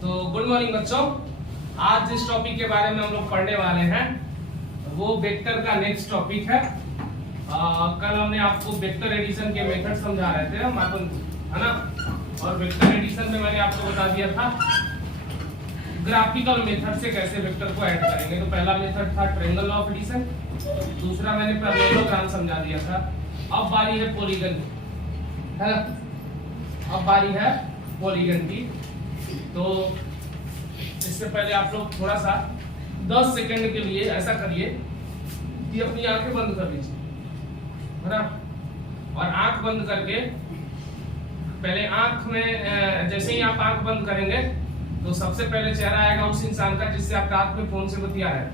तो good morning बच्चों। आज जिस टॉपिक के बारे में हम लोग पढ़ने वाले हैं वो वेक्टर का नेक्स्ट टॉपिक है। कल हमने आपको वेक्टर एडिशन के मेथड समझा रहे थे हम अपन, है ना। और वेक्टर एडिशन में मैंने आपको बता दिया था ग्राफिकल मेथड से कैसे वेक्टर को ऐड करेंगे। तो पहला मेथड था ट्रायंगल ऑफ एडिशन, दूसरा मैंने पैरेललोग्राम समझा दिया था। अब बारी है पॉलीगन, है ना। अब बारी है पॉलीगन की। तो इससे पहले आप लोग थोड़ा सा 10 सेकंड के लिए ऐसा करिए कि अपनी आंखें बंद कर लीजिए, है ना। और आंख बंद करके पहले आंख में जैसे ही आप आंख बंद करेंगे तो सबसे पहले चेहरा आएगा उस इंसान का जिससे आप रात में फोन से बतिया है,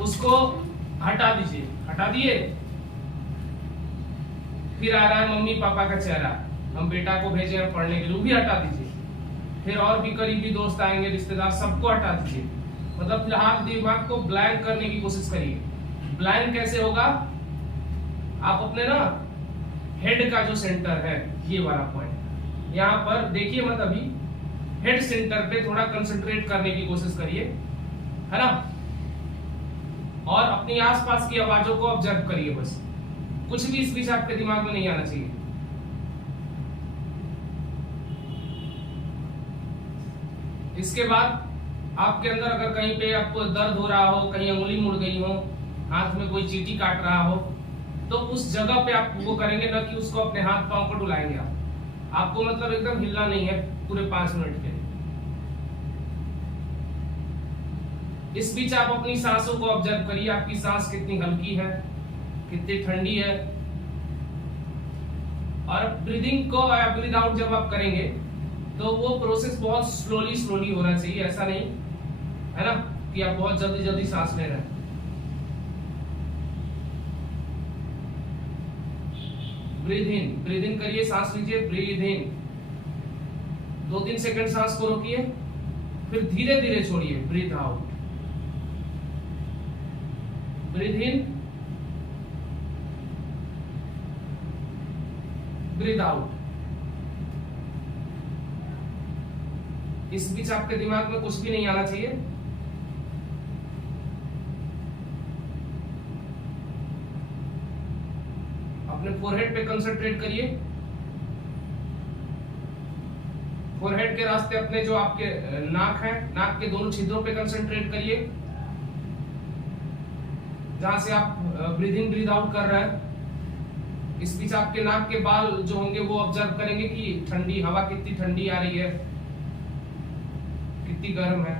उसको हटा दीजिए। हटा दिए। फिर आ रहा है मम्मी पापा का चेहरा, हम बेटा को भेजे हैं पढ़ने के लिए, वो भी हटा दीजिए। फिर और भी करीबी दोस्त आएंगे, रिश्तेदार, सबको हटा दीजिए। मतलब फिलहाल दिमाग को ब्लैंक करने की कोशिश करिए। ब्लैंक कैसे होगा? आप अपने ना हेड का जो सेंटर है, ये वाला पॉइंट यहाँ पर देखिए मत, अभी हेड सेंटर पे थोड़ा कंसंट्रेट करने की कोशिश करिए, है ना। और अपनी आसपास की आवाजों को ऑब्जर्व करिए। बस कुछ भी स्पीच आपके दिमाग में नहीं आना चाहिए। इसके बाद आपके अंदर अगर कहीं पे आपको दर्द हो रहा हो, कहीं उंगली मुड़ गई हो, हाथ में कोई चींटी काट रहा हो, तो उस जगह पे आप वो करेंगे ना कि उसको अपने हाथ पांव को डुलाएंगे। आपको मतलब एकदम हिलना नहीं है पूरे 5 मिनट के। इस बीच आप अपनी सांसों को ऑब्जर्व करिए। आपकी सांस कितनी हल्की है, कितनी ठंडी है। और ब्रीदिंग को ब्रीद आउट जब आप करेंगे तो वो प्रोसेस बहुत स्लोली होना चाहिए। ऐसा नहीं, है ना, कि आप बहुत जल्दी सांस ले रहे हैं। ब्रीद इन करिए, सांस लीजिए, ब्रीद इन। 2-3 सेकंड सांस को रोकिए, फिर धीरे धीरे छोड़िए, breathe out. Breathe in, breathe out. इस बीच आपके दिमाग में कुछ भी नहीं आना चाहिए। अपने फोरहेड पे कंसंट्रेट करिए। फोरहेड के रास्ते अपने जो आपके नाक है, नाक के दोनों छिद्रों पे कंसंट्रेट करिए, जहां से आप ब्रीद इन ब्रीद आउट कर रहे हैं। इस बीच आपके नाक के बाल जो होंगे वो ऑब्जर्व करेंगे कि ठंडी हवा कितनी ठंडी आ रही है, कितनी गर्म है।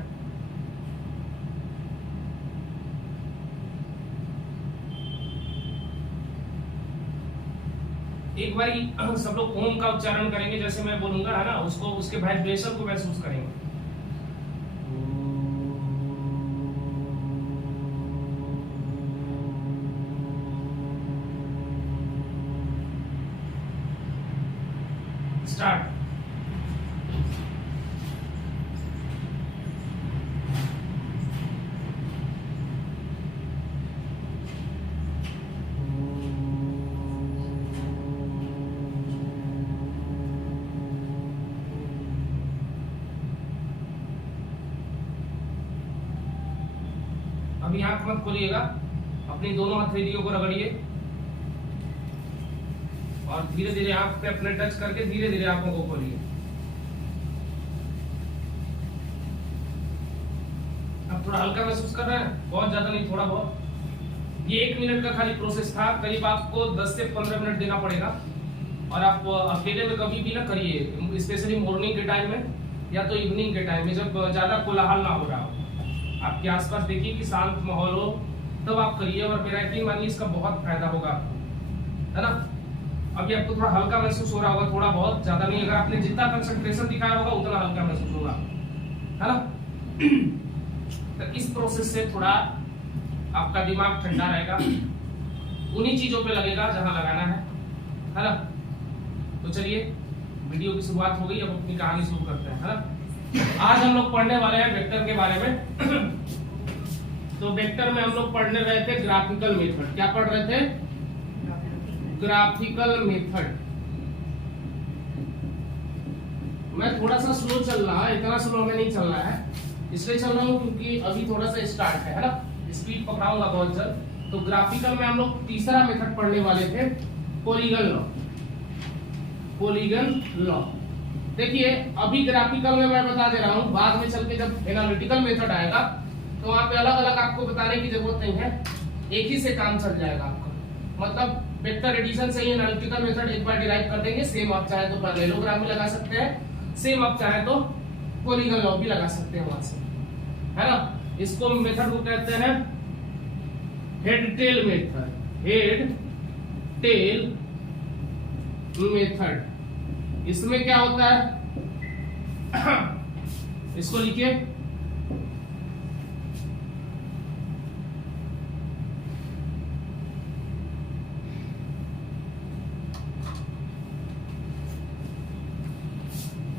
एक बार सब लोग ओम का उच्चारण करेंगे, जैसे मैं बोलूंगा, है ना, उसको, उसके वाइब्रेशन को महसूस करेंगे। स्टार्ट। अभी आंख मत खोलिएगा, अपनी दोनों हथेलियों को रगड़िए और धीरे धीरे आंख पे अपने टच करके धीरे धीरे आंखों को खोलिए। अब थोड़ा हल्का महसूस कर रहे हैं, बहुत ज्यादा नहीं, थोड़ा बहुत। ये 1 मिनट का खाली प्रोसेस था। करीब आपको 10 से 15 मिनट देना पड़ेगा। और आप अकेले में कभी भी ना करिए, स्पेशली मॉर्निंग के टाइम में या तो इवनिंग के टाइम में, जब ज्यादा कोलाहल ना हो रहा हो, आपके आसपास देखिए कि शांत माहौल हो, तब आप करिए। और मेरा यकीन मानिए इसका बहुत फायदा होगा आपको, है ना। अभी आपको थोड़ा हल्का महसूस हो रहा होगा, थोड़ा बहुत, ज्यादा नहीं। अगर आपने जितना कंसंट्रेशन दिखाया होगा उतना हल्का महसूस होगा, है ना। तो इस प्रोसेस से थोड़ा आपका दिमाग ठंडा रहेगा, उन्हीं चीजों पे लगेगा जहां लगाना है ना। तो चलिए, वीडियो की शुरुआत हो गई, अब अपनी कहानी शुरू करते हैं, है ना। आज हम लोग पढ़ने वाले हैं वेक्टर के बारे में। तो वेक्टर में हम लोग पढ़ने रहे थे ग्राफिकल मेथड। क्या पढ़ रहे थे? Graphical method. मैं थोड़ा सा स्लो चल रहा है, इतना स्लो में नहीं चल रहा है, इसलिए चल रहा हूँ क्योंकि अभी थोड़ा सा स्टार्ट है ना, स्पीड पकड़ाऊंगा बहुत जल्द। तो ग्राफिकल में हम लोग तीसरा मेथड पढ़ने वाले थे, पॉलीगन लॉ। पॉलीगन लॉ देखिए, अभी ग्राफिकल में मैं बता दे रहा हूँ, बाद में चल के जब एनालिटिकल मेथड आएगा तो वहां पे अलग अलग आपको बताने की जरूरत नहीं है, एक ही से काम चल जाएगा आपका। मतलब वेक्टर एडिशन से ही एनालिटिकल मेथड एक बार डिराइव कर देंगे। सेम आप चाहे तो पैरेललोग्राम भी लगा सकते हैं, सेम आप चाहे तो पॉलीगन लॉ भी लगा सकते हैं वहां से, है ना। इसको मेथड को कहते हैं head tail method. Head tail method. इसमें क्या होता है, इसको लिखिए,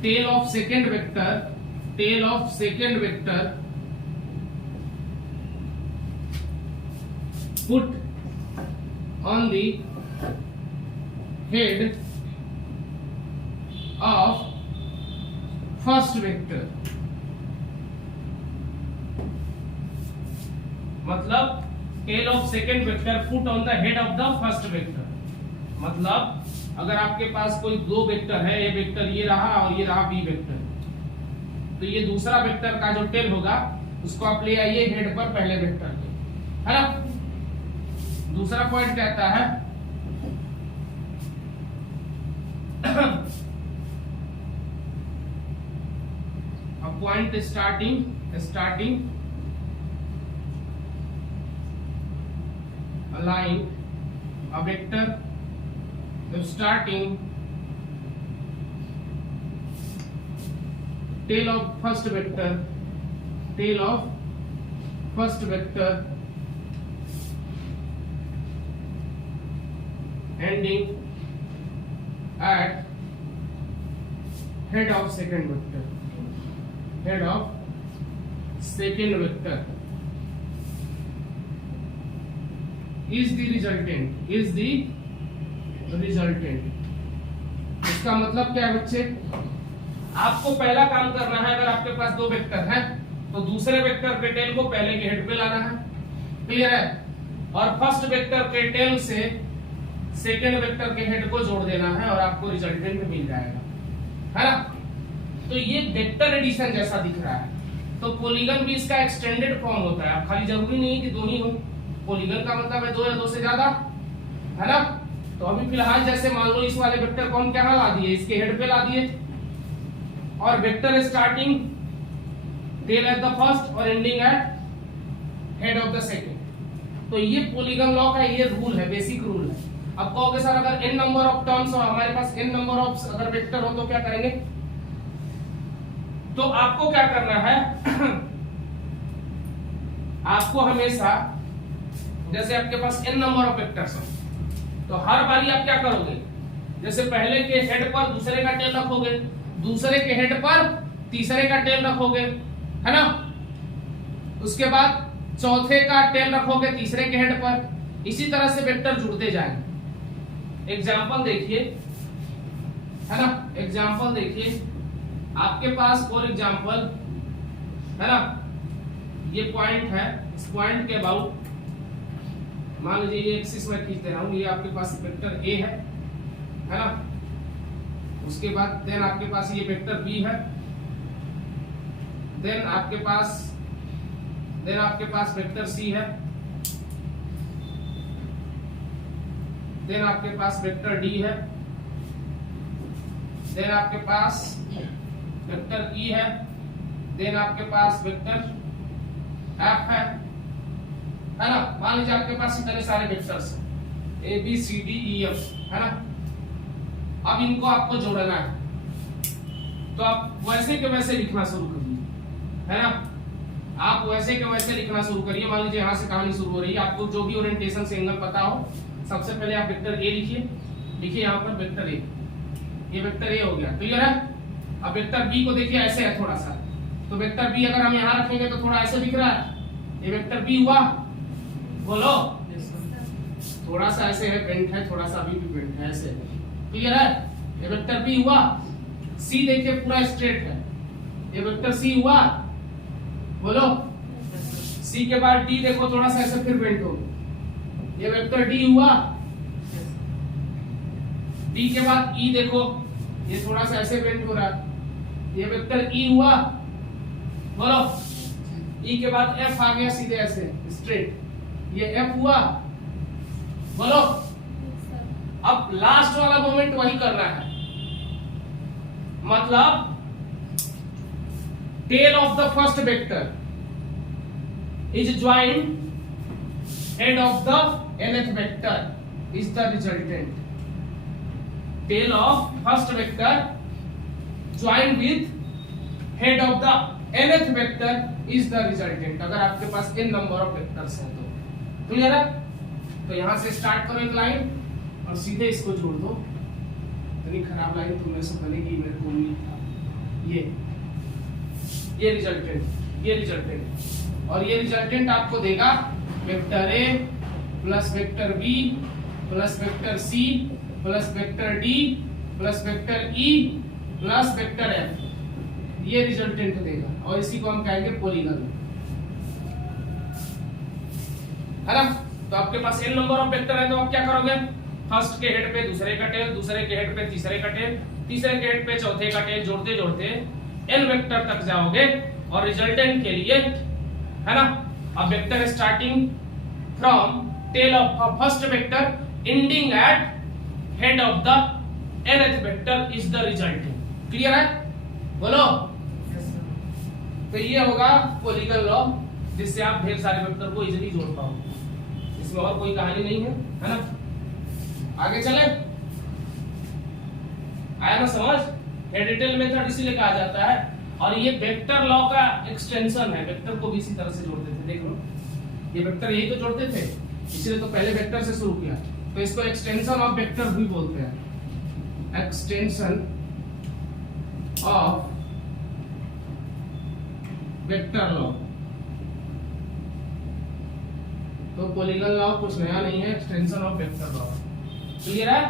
tail of second vector, tail of second vector put on the head of first vector। मतलब tail of second vector put on the head of the first vector. मतलब अगर आपके पास कोई दो वेक्टर है, ये वेक्टर ये रहा और ये रहा बी वेक्टर, तो ये दूसरा वेक्टर का जो टेल होगा उसको आप ले आइए हेड पर पहले वेक्टर के, है ना। दूसरा पॉइंट कहता है point starting align a vector starting tail of first vector ending at head of second vector, head of second vector is the resultant। इसका मतलब क्या है बच्चे, आपको पहला काम करना है, अगर आपके पास दो वेक्टर हैं तो दूसरे वेक्टर के टेल को पहले के हेड पे लाना है, क्लियर है, और फर्स्ट वेक्टर के टेल से सेकेंड वेक्टर के हेड को जोड़ देना है और आपको रिजल्टेंट मिल जाएगा, है ना। तो ये वेक्टर एडिशन जैसा दिख रहा है, तो पॉलीगन भी इसका एक्सटेंडेड फॉर्म होता है। खाली जरूरी नहीं है कि दो ही हो, पॉलीगन का मतलब है दो या दो से ज्यादा, है ना। तो अभी फिलहाल जैसे मान लो इस वाले वेक्टर को हम क्या ला दिए, इसके हेड पे ला दिए, और vector starting tail at the first और ending at head of the second. तो ये पॉलीगन लॉ का ये रूल है, बेसिक रूल है। अब कहोगे सर अगर n नंबर ऑफ टर्म्स हो, हमारे पास n नंबर ऑफ अगर वेक्टर हो तो क्या करेंगे, तो आपको क्या करना है आपको हमेशा, जैसे आपके पास n नंबर ऑफ वेक्टर्स हो तो हर बारी आप क्या करोगे, जैसे पहले के हेड पर दूसरे का टेल रखोगे, दूसरे के हेड पर तीसरे का टेल रखोगे, है ना। उसके बाद चौथे का टेल रखोगे तीसरे के हेड पर, इसी तरह से वेक्टर जुड़ते जाएंगे। एग्जाम्पल देखिए, है ना, एग्जाम्पल देखिए, आपके पास फॉर एग्जाम्पल, है ना, ये पॉइंट है, इस पॉइंट के अबाउट मान लीजिए ये एक्सिस में खींच दे रहा हूं, ये आपके पास वेक्टर ए है ना। उसके बाद देन आपके पास ये वेक्टर बी है, देन आपके पास वेक्टर सी है, देन आपके पास वेक्टर डी है, देन आपके पास वेक्टर ई है, देन आपके पास वेक्टर एफ है ना। मान लीजिए आपके पास इतने सारे वेक्टर्स हैं A B C D E F, है ना। अब इनको आपको जोड़ना है, तो आप वैसे के वैसे लिखना शुरू करिए, है ना। आप वैसे के वैसे लिखना शुरू करिए। मान लीजिए यहाँ से कहानी शुरू हो रही है, आपको जो भी ओरिएंटेशन से एंगल पता हो, सबसे पहले आप वेक्टर ए लिखिए यहाँ पर वेक्टर ए, ये वेक्टर ए हो गया, क्लियर है। अब वेक्टर बी को देखिए ऐसे है थोड़ा सा, तो वेक्टर बी अगर हम यहाँ रखेंगे तो थोड़ा ऐसे दिख रहा है, ये वेक्टर बी हुआ, बोलो। थोड़ा सा ऐसे है, पेंट है, थोड़ा सा अभी भी पेंट है, ऐसे, क्लियर है। ये वेक्टर बी हुआ, सी देखिए पूरा स्ट्रेट है, ये वेक्टर सी हुआ, बोलो। सी के बाद डी देखो थोड़ा सा ऐसे फिर बेंट हो, ये वेक्टर डी हुआ। डी के बाद ई देखो, ये थोड़ा सा ऐसे बेंट हो रहा है, ये वेक्टर ई हुआ, बोलो। ई के बाद एफ आ गया सीधे ऐसे स्ट्रेट, ये एफ हुआ, बोलो। अब लास्ट वाला मोमेंट वही करना है, मतलब tail of the first vector is joint head of the nth vector is the resultant. Tail of first vector joint with head of the nth vector is the resultant. अगर आपके पास n number of vectors हैं तो clear है। तो यहां से start करो एक लाइन और सीधे इसको जोड़ दो। इतनी खराब लाइन तुमने से बनेगी मेरे को उम्मीद था। ये रिजल्टेंट और ये रिजल्टेंट आपको देगा vector A plus vector B plus vector C plus vector D plus vector E plus vector F. ये रिजल्टेंट देगा और इसी को हम कहेंगे पॉलीगन, है ना। तो आपके पास n नंबर ऑफ वेक्टर है तो आप क्या करोगे, फर्स्ट के हेड पे दूसरे का टेल, दूसरे के हेड पे तीसरे का टेल, तीसरे के हेड पे चौथे का टेल, जोड़ते जोड़ते n वेक्टर तक जाओगे और रिजल्टेंट के लिए, है ना। अब vector starting from tail of first vector ending at head of the nth vector is the resultant. Clear है, बोलो। तो ये होगा पॉलीगन लॉ, जिससे आप ढेर सारे वेक्टर को इजीली जोड़ पाओगे। इसमें और कोई कहानी नहीं है ना। आगे चले, आया ना समझ। हेडिटल मेथड इसीलिए कहा जाता है और ये वेक्टर लॉ का एक्सटेंशन है। वेक्टर को भी इसी तरह से जोड़ते थे, देख लो ये वेक्टर यही तो जोड़ते थे, इसलिए तो पहले वेक्टर से शुरू किया। तो इसको एक्सटेंशन ऑफ वेक्टर भी बोलते हैं, एक्सटेंशन ऑफ वेक्टर लॉ। तो पॉलीगन लॉ कुछ नया नहीं है, extension of vector law. Clear है,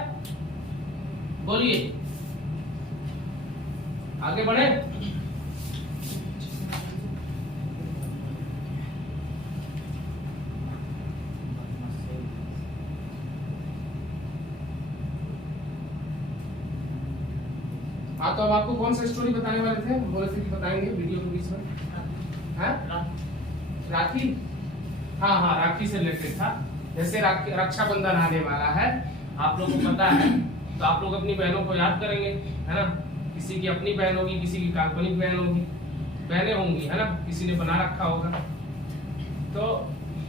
बोलिए आगे बढ़े। हाँ, तो अब आपको कौन सा स्टोरी बताने वाले थे, बोले थे कि बताएंगे वीडियो के बीच में। राखी, हाँ हाँ, राखी से रिलेटेड था। जैसे रक्षाबंधन आने वाला है, आप लोगों को पता है, तो आप लोग अपनी बहनों को याद करेंगे, है ना। किसी की अपनी बहन होगी, किसी की काल्पनिक बहन होगी, बहनें होंगी, है ना, किसी ने बना रखा होगा। तो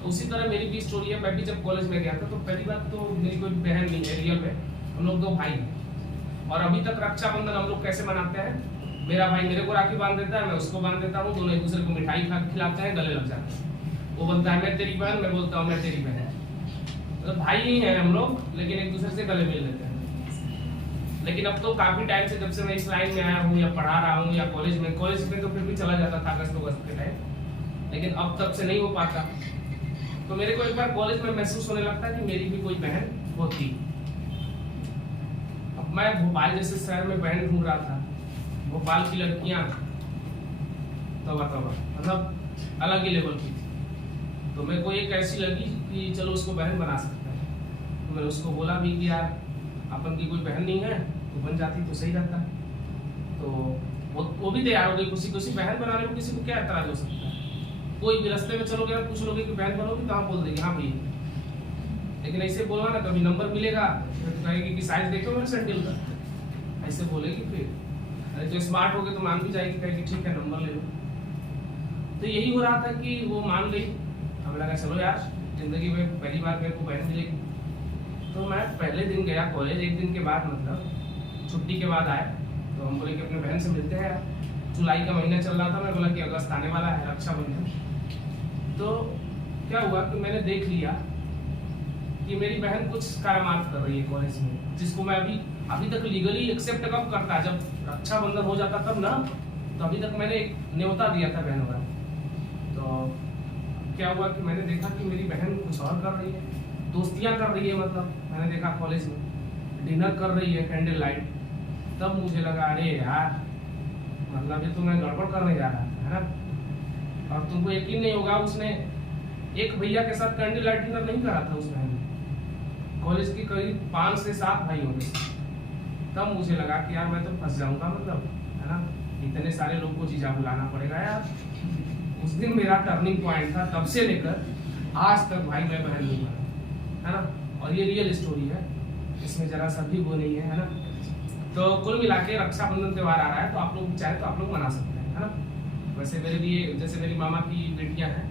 उसी तरह मेरी भी स्टोरी है। मैं भी जब कॉलेज में गया था तो पहली बात तो मेरी कोई बहन नहीं है रियल में, हम लोग दो भाई हैं। और अभी तक रक्षाबंधन हम लोग कैसे मनाते हैं, मेरा भाई मेरे को राखी बांध देता है, मैं उसको बांध देता हूँ, दोनों एक दूसरे को मिठाई खिलाते हैं, गले लग जाते हैं। वो बोलता है मैं तेरी बहन, मैं बोलता हूँ मैं तेरी बहन। तो भाई ही हैं हम लोग, लेकिन एक दूसरे से गले मिल लेते हैं। लेकिन अब तो काफी टाइम से, जब से मैं इस लाइन में आया हूँ या पढ़ा रहा हूँ या कॉलेज में तो फिर भी चला जाता था अगस्त के टाइम, लेकिन अब तक से नहीं हो पाता। तो मेरे को एक बार कॉलेज में महसूस होने लगता कि मेरी भी कोई बहन होती। अब मैं भोपाल जैसे शहर में बहन ढूंढ रहा था, भोपाल की लड़कियां तौबा तौबा, मतलब अलग ही लेवल की। तो मेरे को एक ऐसी लगी कि चलो उसको बहन बना सकता है। तो मैंने उसको बोला भी कि यार अपन की कोई बहन नहीं है, तो बन जाती तो सही रहता। तो वो भी तैयार हो गई खुशी खुशी। बहन बनाने में किसी को क्या एतराज हो सकता है। कोई भी रास्ते में चलोगे और पूछ लोगे कि बहन बनोगी तो आप बोल देंगे हाँ भैया। लेकिन ऐसे बोलना ना, कभी नंबर मिलेगा तो कहेगी कि साइज देखो मेरे सैंडल का, ऐसे बोलेगी। फिर अरे जो स्मार्ट हो गए तो मान भी जाएगी, कहेगी ठीक है नंबर ले लो। तो यही हो रहा था कि वो मान गई। हमें लगा चलो यार जिंदगी में पहली बार मेरे को बहन मिलेगी। तो मैं पहले दिन गया कॉलेज, एक दिन के बाद मतलब छुट्टी के बाद आया। तो हम बोले कि अपने बहन से मिलते हैं। जुलाई का महीना चल रहा था, मैं बोला कि अगस्त आने वाला है, रक्षाबंधन। तो क्या हुआ कि मैंने देख लिया कि मेरी बहन कुछ करामात कर रही है कॉलेज में, जिसको मैं अभी तक लीगली एक्सेप्ट कब करता, जब रक्षाबंधन हो जाता तब ना। तो अभी तक मैंने एक न्योता दिया था बहनों का। तो क्या हुआ कि मैंने देखा कि मेरी बहन कुछ और कर रही है, दोस्तियां कर रही है। मतलब मैंने देखा कॉलेज में डिनर कर रही है कैंडल लाइट, तब मुझे लगा अरे यार, मतलब ये तो मैं गड़बड़ करने जा रहा था, है ना। और तुमको यकीन नहीं होगा, उसने एक भैया के साथ कैंडल लाइट डिनर नहीं करा था उस बहन ने, कॉलेज के करीब 5 से 7 भाई होंगे। तब मुझे लगा कि यार मैं तो फंस जाऊंगा, मतलब, है ना, इतने सारे लोग को जीजा बुलाना पड़ेगा यार। उस दिन मेरा टर्निंग पॉइंट था, तब से लेकर आज तक भाई मैं बहन नहीं बना, है ना। और ये रियल स्टोरी है, इसमें जरा सा भी वो नहीं है ना। तो कुल मिला के रक्षाबंधन त्योहार आ रहा है, तो आप लोग चाहे तो आप लोग मना सकते हैं, है ना। वैसे मेरे लिए, जैसे मेरी मामा की बेटियां हैं,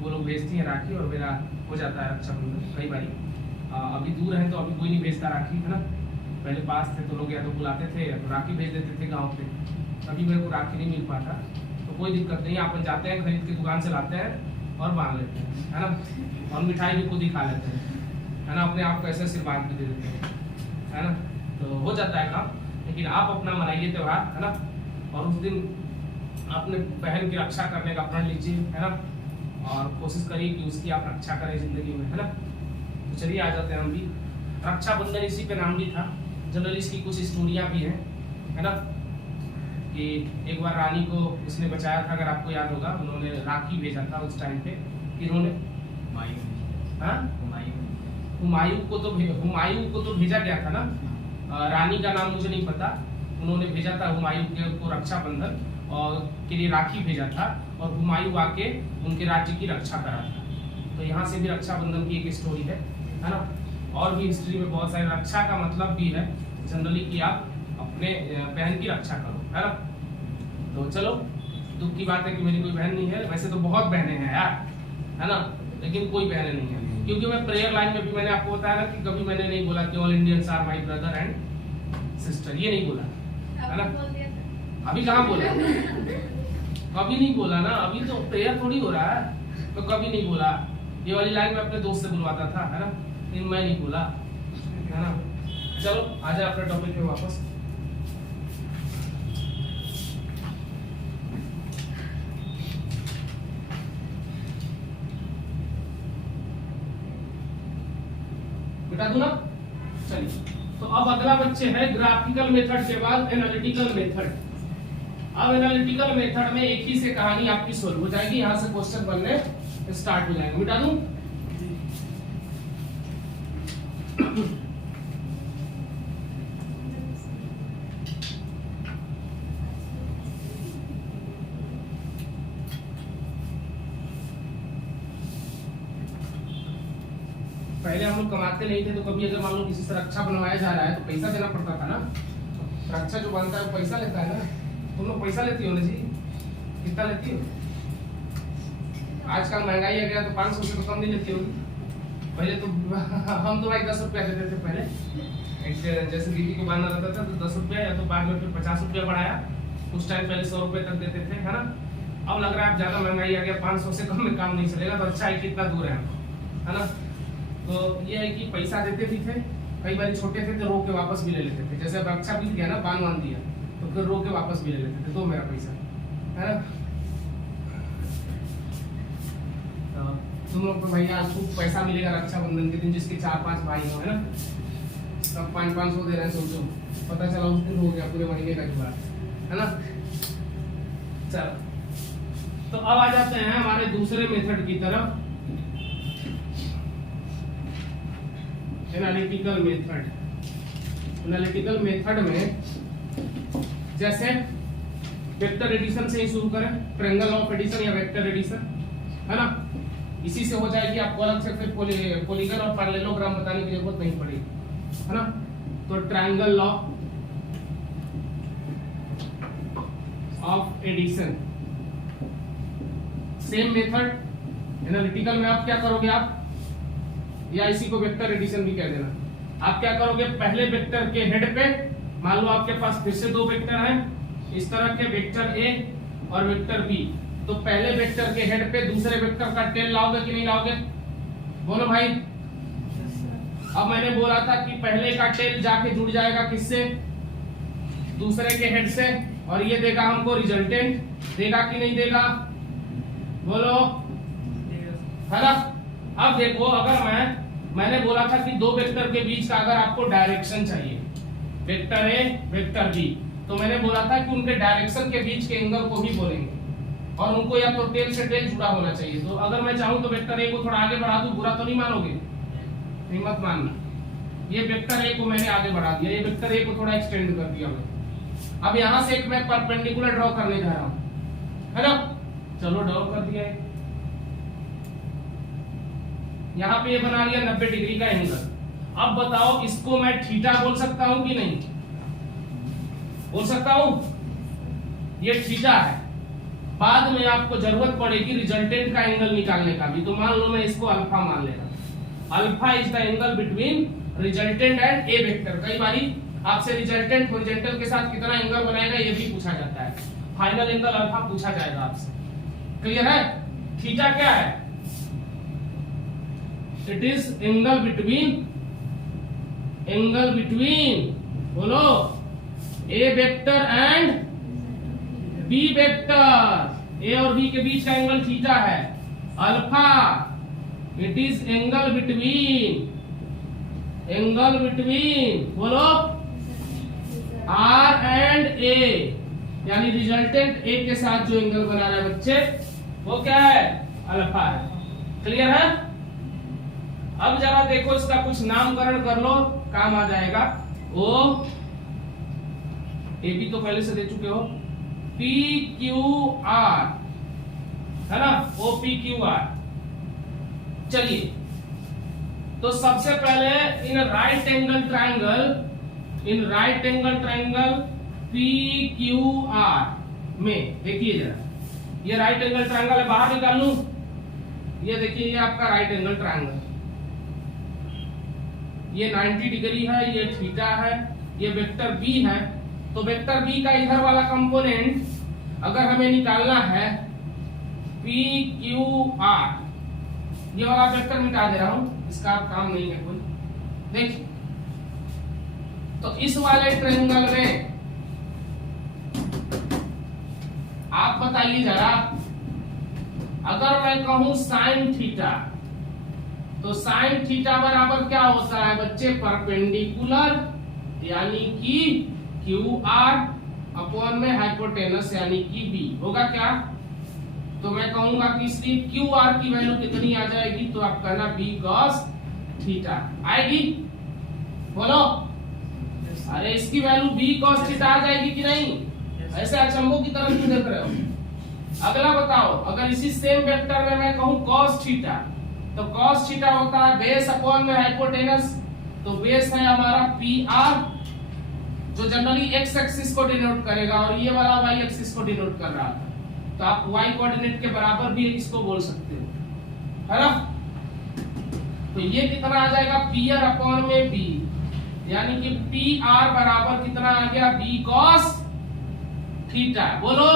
वो लोग भेजती हैं राखी, और मेरा हो जाता है रक्षाबंधन कई बारी। अभी दूर है तो अभी कोई नहीं भेजता राखी, है ना। पहले पास थे तो लोग या तो बुलाते थे या तो राखी भेज देते थे गाँव पे। अभी मेरे को राखी नहीं मिल पाता, तो कोई दिक्कत नहीं, अपन जाते हैं खरीद के दुकान से लाते हैं और बांध लेते हैं, है ना। और मिठाई भी खुद ही खा लेते हैं, है ना, अपने आप को ऐसे आशीर्वाद भी दे देते हैं, है ना। तो हो जाता है काम। लेकिन आप अपना मनाइए त्यौहार, है ना। और उस दिन अपने बहन की रक्षा करने का प्रण लीजिए, है ना। और कोशिश करिए कि उसकी आप रक्षा करें जिंदगी में, है ना। तो चलिए आ जाते हैं हम भी। रक्षाबंधन इसी पे नाम भी था। जनरली इसकी कुछ स्टोरियाँ भी हैं, है ना। कि एक बार रानी को उसने बचाया था, अगर आपको याद होगा, उन्होंने राखी भेजा था उस टाइम पे। इन्होंने हुमायूं को तो भेजा गया था ना। रानी का नाम मुझे नहीं पता, उन्होंने भेजा था हुमायूं को रक्षाबंधन और के लिए राखी भेजा था, और हुमायूं आके उनके राज्य की रक्षा करा था। तो यहाँ से भी रक्षाबंधन की एक स्टोरी है ना। और भी हिस्ट्री में बहुत सारे, रक्षा का मतलब भी है जनरली कि आप अपने बहन की रक्षा करो, है ना। तो चलो, दुख की बात है कि मेरी कोई बहन नहीं है। वैसे तो बहुत बहनें हैं यार, है ना, लेकिन कोई बहनें नहीं है। क्योंकि मैं प्रेयर लाइन में भी मैंने आपको बताया ना कि कभी मैंने नहीं बोला कि all Indians are my brother and sister, ये नहीं बोला, है ना। अभी कहाँ बोला, कभी नहीं बोला ना। अभी तो प्रेयर थोड़ी हो रहा है, तो कभी नहीं बोला। ये वाली लाइन में अपने दोस्त से बुलवाता था, है ना, लेकिन मैं नहीं बोला, है ना। चलो आ जाए अपने टॉपिक पे वापस। बता दूं ना, चलिए। तो अब अगला बच्चे है ग्राफिकल मेथड के बाद एनालिटिकल मेथड। अब एनालिटिकल मेथड में एक ही से कहानी आपकी सोल्व हो जाएगी, यहां से क्वेश्चन बनने स्टार्ट हो जाएंगे। मिटा दूं, पहले हम लोग कमाते नहीं थे, तो कभी अगर मान लो किसी से रक्षा बनवाया जा रहा है तो पैसा देना पड़ता था ना। रक्षा जो बनता है वो पैसा लेता है ना। तुम लोग पैसा लेती हो ना जी, कितना लेती हो? आजकल महंगाई आ गया तो 500 से तो कम नहीं लेती होगी। पहले तो हम तो भाई 10 रुपया देते थे पहले। जैसे दीदी को बांधना रहता था तो 10 रुपया, या तो बाद में फिर 50 रुपया बढ़ाया। उस टाइम पहले 100 रुपये तक देते थे, है ना। अब लग रहा है ज्यादा महंगाई आ गया, 500 से कम में काम नहीं चलेगा। तो अच्छा है कितना दूर है ना। तो ये है कि पैसा देते भी थे, कई बार छोटे थे तो रो के वापस भी ले लेते थे। जैसे अब रक्षा बीत गया ना, बांध दिया, तो फिर रो के वापस भी ले लेते थे, तो मेरा पैसा, है ना। तो तुम लोग को भैया खूब पैसा मिलेगा रक्षाबंधन के दिन, जिसके 4-5 भाई हो, है ना। सब 500 दे रहे हैं, सोचो, पता चला उस दिन हो गया पूरे महीने का जुगाड़, है ना। चलो, तो अब आ जाते हैं हमारे दूसरे मेथड की तरफ, एनालिटिकल मेथड। एनालिटिकल मेथड में जैसे वेक्टर एडिशन से ही शुरू करें, ट्रायंगल ऑफ एडिशन या वेक्टर एडिशन, है ना। इसी से हो जाएगी, आपको अलग से फिर पॉलीगन और पैरेललोग्राम बताने की जरूरत नहीं पड़ेगी, है ना। तो triangle of addition, same method. Analytical में आप क्या करोगे, आप या इसी को वेक्टर एडिशन भी कह देना। आप क्या करोगे, पहले वेक्टर के हेड पे, मान लो आपके पास फिर से 2 वेक्टर हैं, इस तरह के वेक्टर ए और वेक्टर बी। तो पहले वेक्टर के हेड पे दूसरे वेक्टर का टेल लाओगे कि नहीं लाओगे, बोलो भाई। अब मैंने बोला था कि पहले का टेल जाके जुड़ जाएगा किससे, दूसरे के हेड से, और ये देगा हमको रिजल्टेंट, देगा कि नहीं देगा, बोलो, है ना। अब देखो, अगर मैंने बोला था कि 2 वेक्टर के बीच का अगर आपको डायरेक्शन चाहिए, वेक्टर ए वेक्टर बी। तो मैंने बोला था कि उनके डायरेक्शन के बीच के एंगल को भी बोलेंगे और उनको या तो टेल से टेल जुड़ा होना चाहिए। तो अगर मैं चाहूं तो वेक्टर ए को थोड़ा आगे बढ़ा दूं, बुरा तो नहीं मानोगे? नहीं मत मानना। ये वेक्टर ए को मैंने आगे बढ़ा दिया, ये वेक्टर ए को थोड़ा एक्सटेंड कर दिया मैंने। अब यहां से एक मैं परपेंडिकुलर ड्रॉ करने जा रहा हूं, है ना? चलो ड्रॉ कर दिया है। यहां पे ये बना लिया 90 डिग्री का एंगल। अब बताओ इसको मैं थीटा बोल सकता हूं कि नहीं? बोल सकता हूं। ये थीटा है। बाद में आपको जरूरत पड़ेगी रिजल्टेंट का एंगल निकालने का भी, तो मान लो मैं इसको अल्फा मान लेगा। Alpha is the angle between resultant and A vector. कई बारी आपसे रिजल्टेंट हॉरिजॉन्टल के साथ कितना एंगल बनाएगा ये भी पूछा जाता है। फाइनल एंगल अल्फा पूछा जाएगा आपसे। क्लियर है? थीटा क्या है? इट इज एंगल बिटवीन बोलो ए वेक्टर एंड बी वेक्टर। ए और बी के बीच का एंगल थीटा है alpha. It is angle between बोलो आर एंड ए, यानी रिजल्टेंट ए के साथ जो एंगल बना रहा है बच्चे वो क्या है? अल्फा है। क्लियर है? अब जरा देखो इसका कुछ नामकरण कर लो, काम आ जाएगा। ओ ए बी तो पहले से दे चुके हो, पी क्यू आर, है ना? O P Q R. चलिए तो सबसे पहले इन right angle triangle P Q R में देखिए जरा, ये राइट एंगल ट्राइंगल है, बाहर निकाल लूं। ये देखिए ये आपका राइट एंगल ट्राइंगल, ये 90 डिग्री है, ये थीटा है, ये वेक्टर बी है। तो वेक्टर बी का इधर वाला कंपोनेंट अगर हमें निकालना है पी क्यू आर, ये वाला वेक्टर मिटा दे रहा हूं, इसका काम नहीं है कोई। देखिए तो इस वाले ट्रायंगल में आप बताइए जरा, अगर मैं कहूं साइन थीटा, तो साइन थीटा बराबर क्या होता है बच्चे? परपेंडिकुलर यानी कि क्यू आर अपॉन में हाइपोटेनस यानी कि बी होगा क्या? तो मैं कहूंगा कि इसलिए क्यू आर की वैल्यू कितनी आ जाएगी? तो आप कहना बी कॉस थीटा आएगी। बोलो अरे इसकी वैल्यू बी कॉस थीटा आ जाएगी कि नहीं? ऐसे अचंभों की तरह क्यों देख रहे हो? अगला बताओ, अगर इसी सेम वेक्टर में मैं कहूं कॉस थीटा, तो कॉस थीटा होता है बेस अपॉन में हाइपोटेनस। तो बेस है हमारा पी आर, जो जनरली एक्स एक्सिस को डिनोट करेगा, और ये वाला वाई एक्सिस को डिनोट कर रहा था। तो आप वाई कोऑर्डिनेट के बराबर भी इसको बोल सकते हो, है ना? तो ये कितना आ जाएगा? पी आर अपॉन में बी, यानी कि पी आर बराबर कितना आ गया? B cos theta. बोलो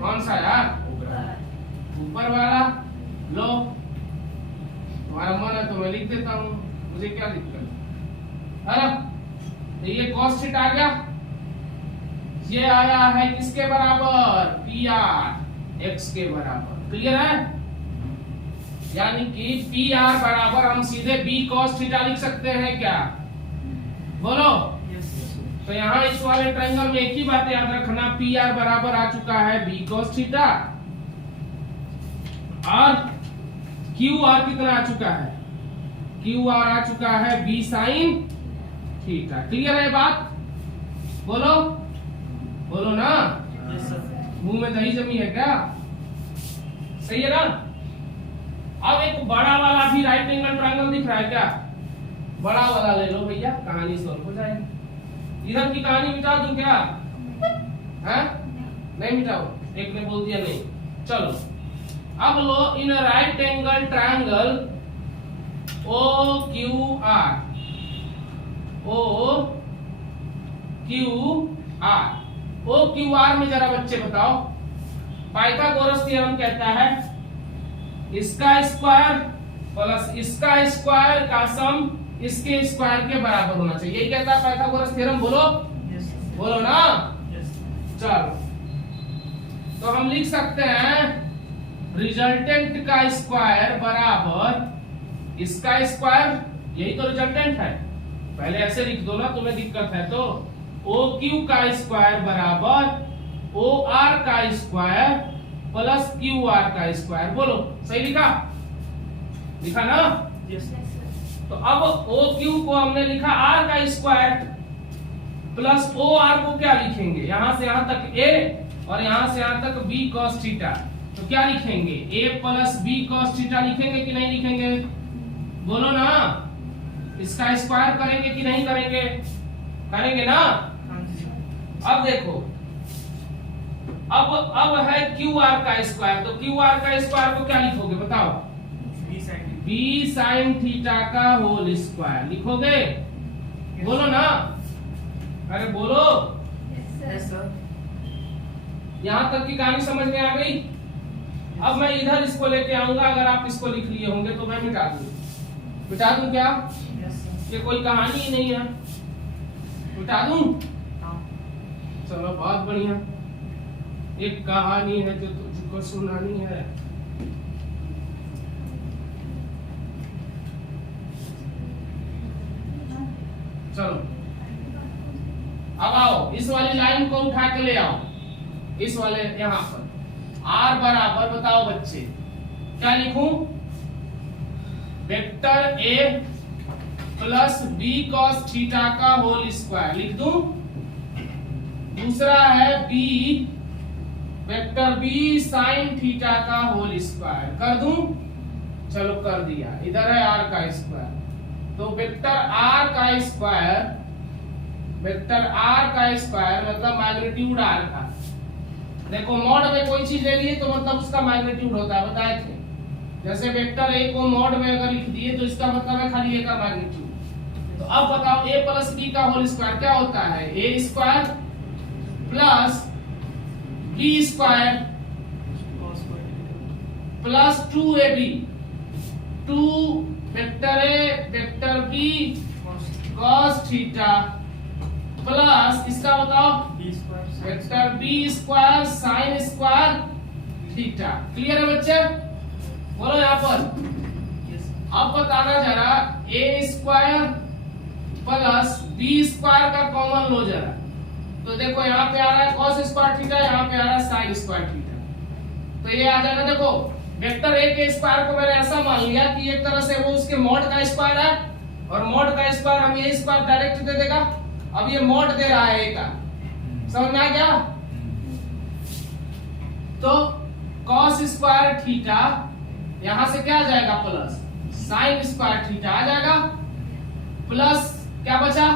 कौन सा यार? ऊपर वाला। लो तुम्हारा मन है तो मैं लिख देता हूं, मुझे क्या दिक्कत है ना? तो ये cos थीटा आ गया, ये आया है किसके बराबर? पी आर एक्स के बराबर। क्लियर है? यानी कि पी आर बराबर हम सीधे बी cos थीटा लिख सकते हैं क्या? बोलो। तो यहाँ इस वाले ट्रायंगल में एक ही बात याद रखना, पी आर बराबर आ चुका है बी cos थीटा, और क्यू आर कितना आ चुका है? क्यू आर आ चुका है बी साइन थीटा। क्लियर है बात? बोलो बोलो ना। मुंह में दही जमी है क्या? सही है ना? अब एक बड़ा वाला भी राइट एंगल ट्रायंगल दिख रहा है क्या? बड़ा वाला ले लो भैया, कहानी सॉल्व हो जाएगी। इधर की कहानी मिटा दूं क्या? है? नहीं मिटाओ, एक ने बोल दिया नहीं। चलो अब लो in right angle triangle O Q R, O Q R, O Q R में जरा बच्चे बताओ, पाइथागोरस थ्योरम कहता है इसका स्क्वायर प्लस इसका स्क्वायर का सम इसके स्क्वायर के बराबर होना चाहिए, यही कहता है पाइथागोरस थ्योरम। बोलो बोलो ना। चलो तो हम लिख सकते हैं रिजल्टेंट का स्क्वायर बराबर इसका स्क्वायर, यही तो रिजल्टेंट है, पहले ऐसे लिख दो ना, तुम्हें दिक्कत है तो। ओ क्यू का स्क्वायर बराबर ओ आर का स्क्वायर प्लस क्यू आर का स्क्वायर। बोलो सही लिखा? लिखा ना? यस तो अब ओ क्यू को हमने लिखा आर का स्क्वायर प्लस ओ आर को क्या लिखेंगे, यहां से यहां तक ए और यहां से यहां तक बी कॉस थीटा। तो क्या लिखेंगे? ए प्लस बी कॉस थीटा लिखेंगे कि नहीं लिखेंगे? बोलो ना। इसका स्क्वायर करेंगे कि नहीं करेंगे? करेंगे ना। अब देखो, अब है क्यू आर का स्क्वायर, तो क्यू आर का स्क्वायर को क्या लिखोगे बताओ? बी साइन थीटा का होल स्क्वायर लिखोगे? बोलो ना, अरे बोलो। Yes sir. यहां तक की कहानी समझ में आ गई? अब मैं इधर इसको लेके आऊंगा, अगर आप इसको लिख लिए होंगे तो मैं मिटा दूं क्या? ये कोई कहानी ही नहीं है, मिटा दूं? चलो बहुत बढ़िया, एक कहानी है जो तुझको सुनानी है। चलो अब आओ, इस वाली लाइन को उठा के ले आओ, इस वाले यहां पर r बराबर, बताओ बच्चे क्या लिखूं? Vector a plus B cos theta का होल स्क्वायर लिख दूं। दूसरा है b vector b sine theta का होल स्क्वायर कर दूं। चलो कर दिया। इधर है r का स्क्वायर, तो वेक्टर r का स्क्वायर, वेक्टर r का स्क्वायर मतलब मैग्नीट्यूड r का। देखो मॉड में कोई चीज ले लिए तो मतलब उसका मैग्नीट्यूड होता है, बताए थे। जैसे वेक्टर a को मॉड में अगर लिख दिए तो इसका मतलब है खाली a का मैग्नीट्यूड। तो अब बताओ a प्लस b का होल स्क्वायर क्या होता है? a square plus b square plus 2ab, 2 vector a vector b cos theta plus इसका बताओ vector b square sine square theta. Clear है बच्चे? बोलो यहाँ पर। अब बताना जरा a square plus b square का कॉमन लो जरा। तो देखो यहाँ पे आ रहा है cos स्क्वायर थीटा, यहाँ पे आ रहा है साइन स्क्वायर थीटा, तो ये आ जाएगा। देखो वेक्टर a के स्क्वायर को मैंने ऐसा मान लिया कि एक तरह से वो उसके मॉड का स्क्वायर है, और मॉड का स्क्वायर हम ये स्क्वायर डायरेक्ट दे देगा। अब ये मॉड दे रहा है a का, समझ में आ गया? तो cos स्क्वायर थीटा यहां से क्या आ जाएगा? प्लस साइन स्क्वायर थीटा आ जाएगा, प्लस क्या बचा?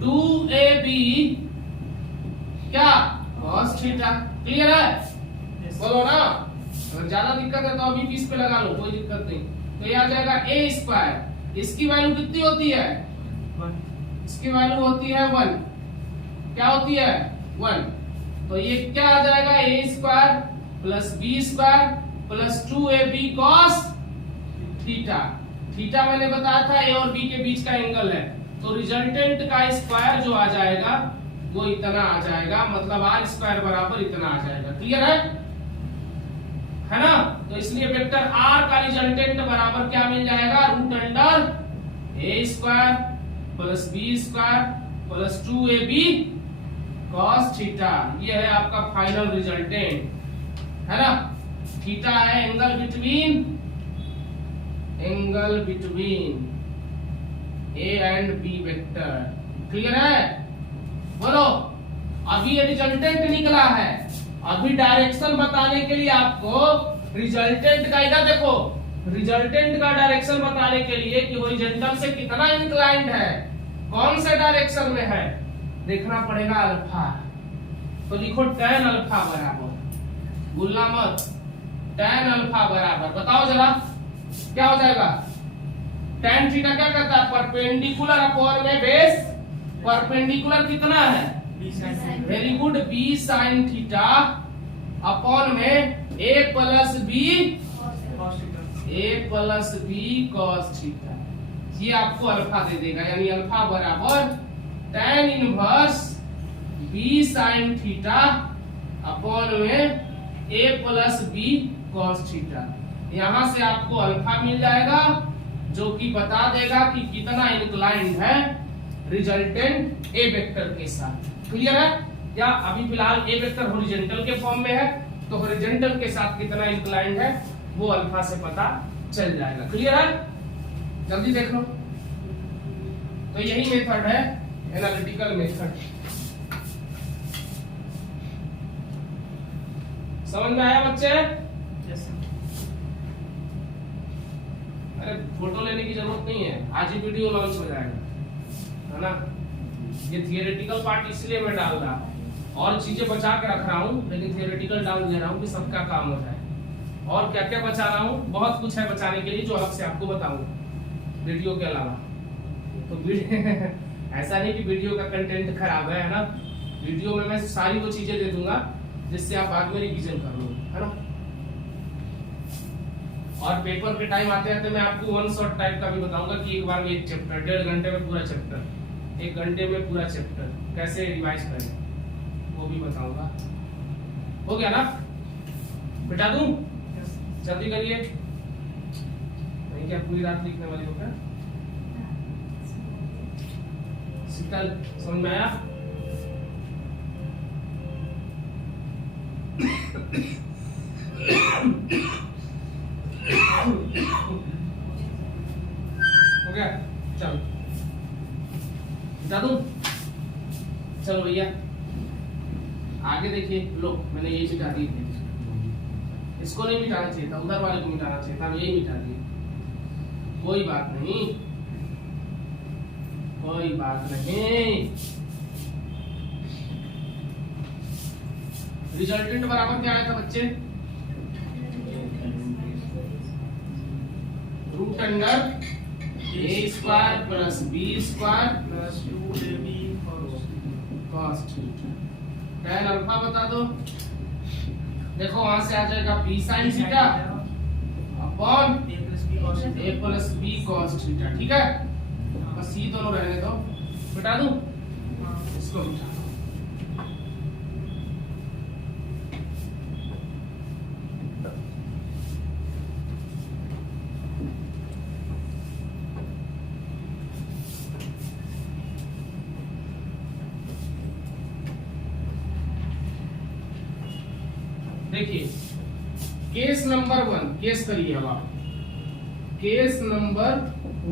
2ab क्या? cos theta. क्लियर है? बोलो ना। अगर ज्यादा दिक्कत है तो अभी 20 पे लगा लो, कोई दिक्कत नहीं। तो ये आ जाएगा a स्क्वायर, इसकी वैल्यू कितनी होती है? इसकी वैल्यू होती है 1। क्या होती है? 1। तो ये क्या आ जाएगा? a square plus b square plus 2ab cos theta. Theta मैंने बताया था a और b के बीच का एंगल है, तो रिजल्टेंट का स्क्वायर जो आ जाएगा वो इतना आ जाएगा, मतलब r स्क्वायर बराबर इतना आ जाएगा। क्लियर है ना? तो इसलिए वेक्टर r का रिजल्टेंट बराबर क्या मिल जाएगा? Root under a square plus b square plus 2ab cos theta. ये है आपका फाइनल रिजल्टेंट, है ना? थीटा है angle between a and b vector. Clear है? बोलो। अभी ये रिजल्टेंट निकला है, अभी डायरेक्शन बताने के लिए आपको रिजल्टेंट का, इधर देखो, रिजल्टेंट का डायरेक्शन बताने के लिए कि हॉरिजॉन्टल से कितना इंक्लाइंड है, कौन से डायरेक्शन में है, देखना पड़ेगा अल्फा। तो लिखो tan अल्फा बराबर, भूलना मत, tan अल्फा बराबर, बताओ जरा क्या हो जाएगा? tan थीटा क्या करता है? परपेंडिकुलर अपॉन में बेस, परपेंडिकुलर कितना है? Very good, b sin theta upon में a plus b cos theta. ये आपको अल्फा दे देगा, यानी अल्फा बराबर tan inverse b sin theta upon में a plus b cos theta. यहां से आपको अल्फा मिल जाएगा, जो कि बता देगा कि कितना इंक्लाइंड है रिजल्टेंट ए वेक्टर के साथ। क्लियर है? या अभी फिलहाल ए वेक्टर हॉरिजॉन्टल के फॉर्म में है, तो हॉरिजॉन्टल के साथ कितना इंक्लाइंड है वो अल्फा से पता चल जाएगा। क्लियर है? जल्दी देख लो। तो यही मेथड है एनालिटिकल मेथड। समझ में आया बच्चे? Yes, sir. अरे फोटो लेने की जरूरत नहीं है, आज ही वीडियो लॉन्च हो जाएगा, है ना। ये थियोरेटिकल पार्ट इसलिए मैं डाल रहा हूँ, और चीजें बचा के रख रहा हूँ, लेकिन थियोरेटिकल डाल दे रहा हूँ कि सबका काम हो जाए। और क्या क्या बचा रहा हूँ, बहुत कुछ है बचाने के लिए जो अलग से आपको बताऊंगा वीडियो के अलावा। तो ऐसा नहीं कि वीडियो का कंटेंट खराब है ना, वीडियो में मैं सारी वो चीजें दे दूंगा जिससे आप बाद में रिवीजन कर लो, है ना। और पेपर के टाइम आते आते मैं आपको वन शॉट टाइप का भी बताऊंगा कि एक बार में एक चैप्टर, 1.5 घंटे में पूरा चैप्टर, 1 घंटे में पूरा चैप्टर कैसे रिवाइज करें वो भी बताऊंगा। हो गया ना? बिठा दूं? जल्दी करिए, नहीं क्या पूरी रात लिखने वाली हो क्या? शीतल समझ में आया? हो गया? चलो बता दूं? चलो भैया आगे देखिए। लो मैंने यही मिटा दी थी, इसको नहीं मिटाना चाहिए था, उधर वाले को मिटाना चाहिए था, यही मिटा दिए। कोई बात नहीं, कोई बात नहीं। रिजल्टेंट बराबर क्या आया था बच्चे? Root under a square plus B square Plus 2ab cos theta. tan alpha बता दो। देखो वहां से आ जाएगा b sin theta upon a plus b cos theta. ठीक है, बस ये दोनों रहने दो। बता दूं? इसको बिठा दो। देखिए केस नंबर 1, केस करिए अब आप। केस नंबर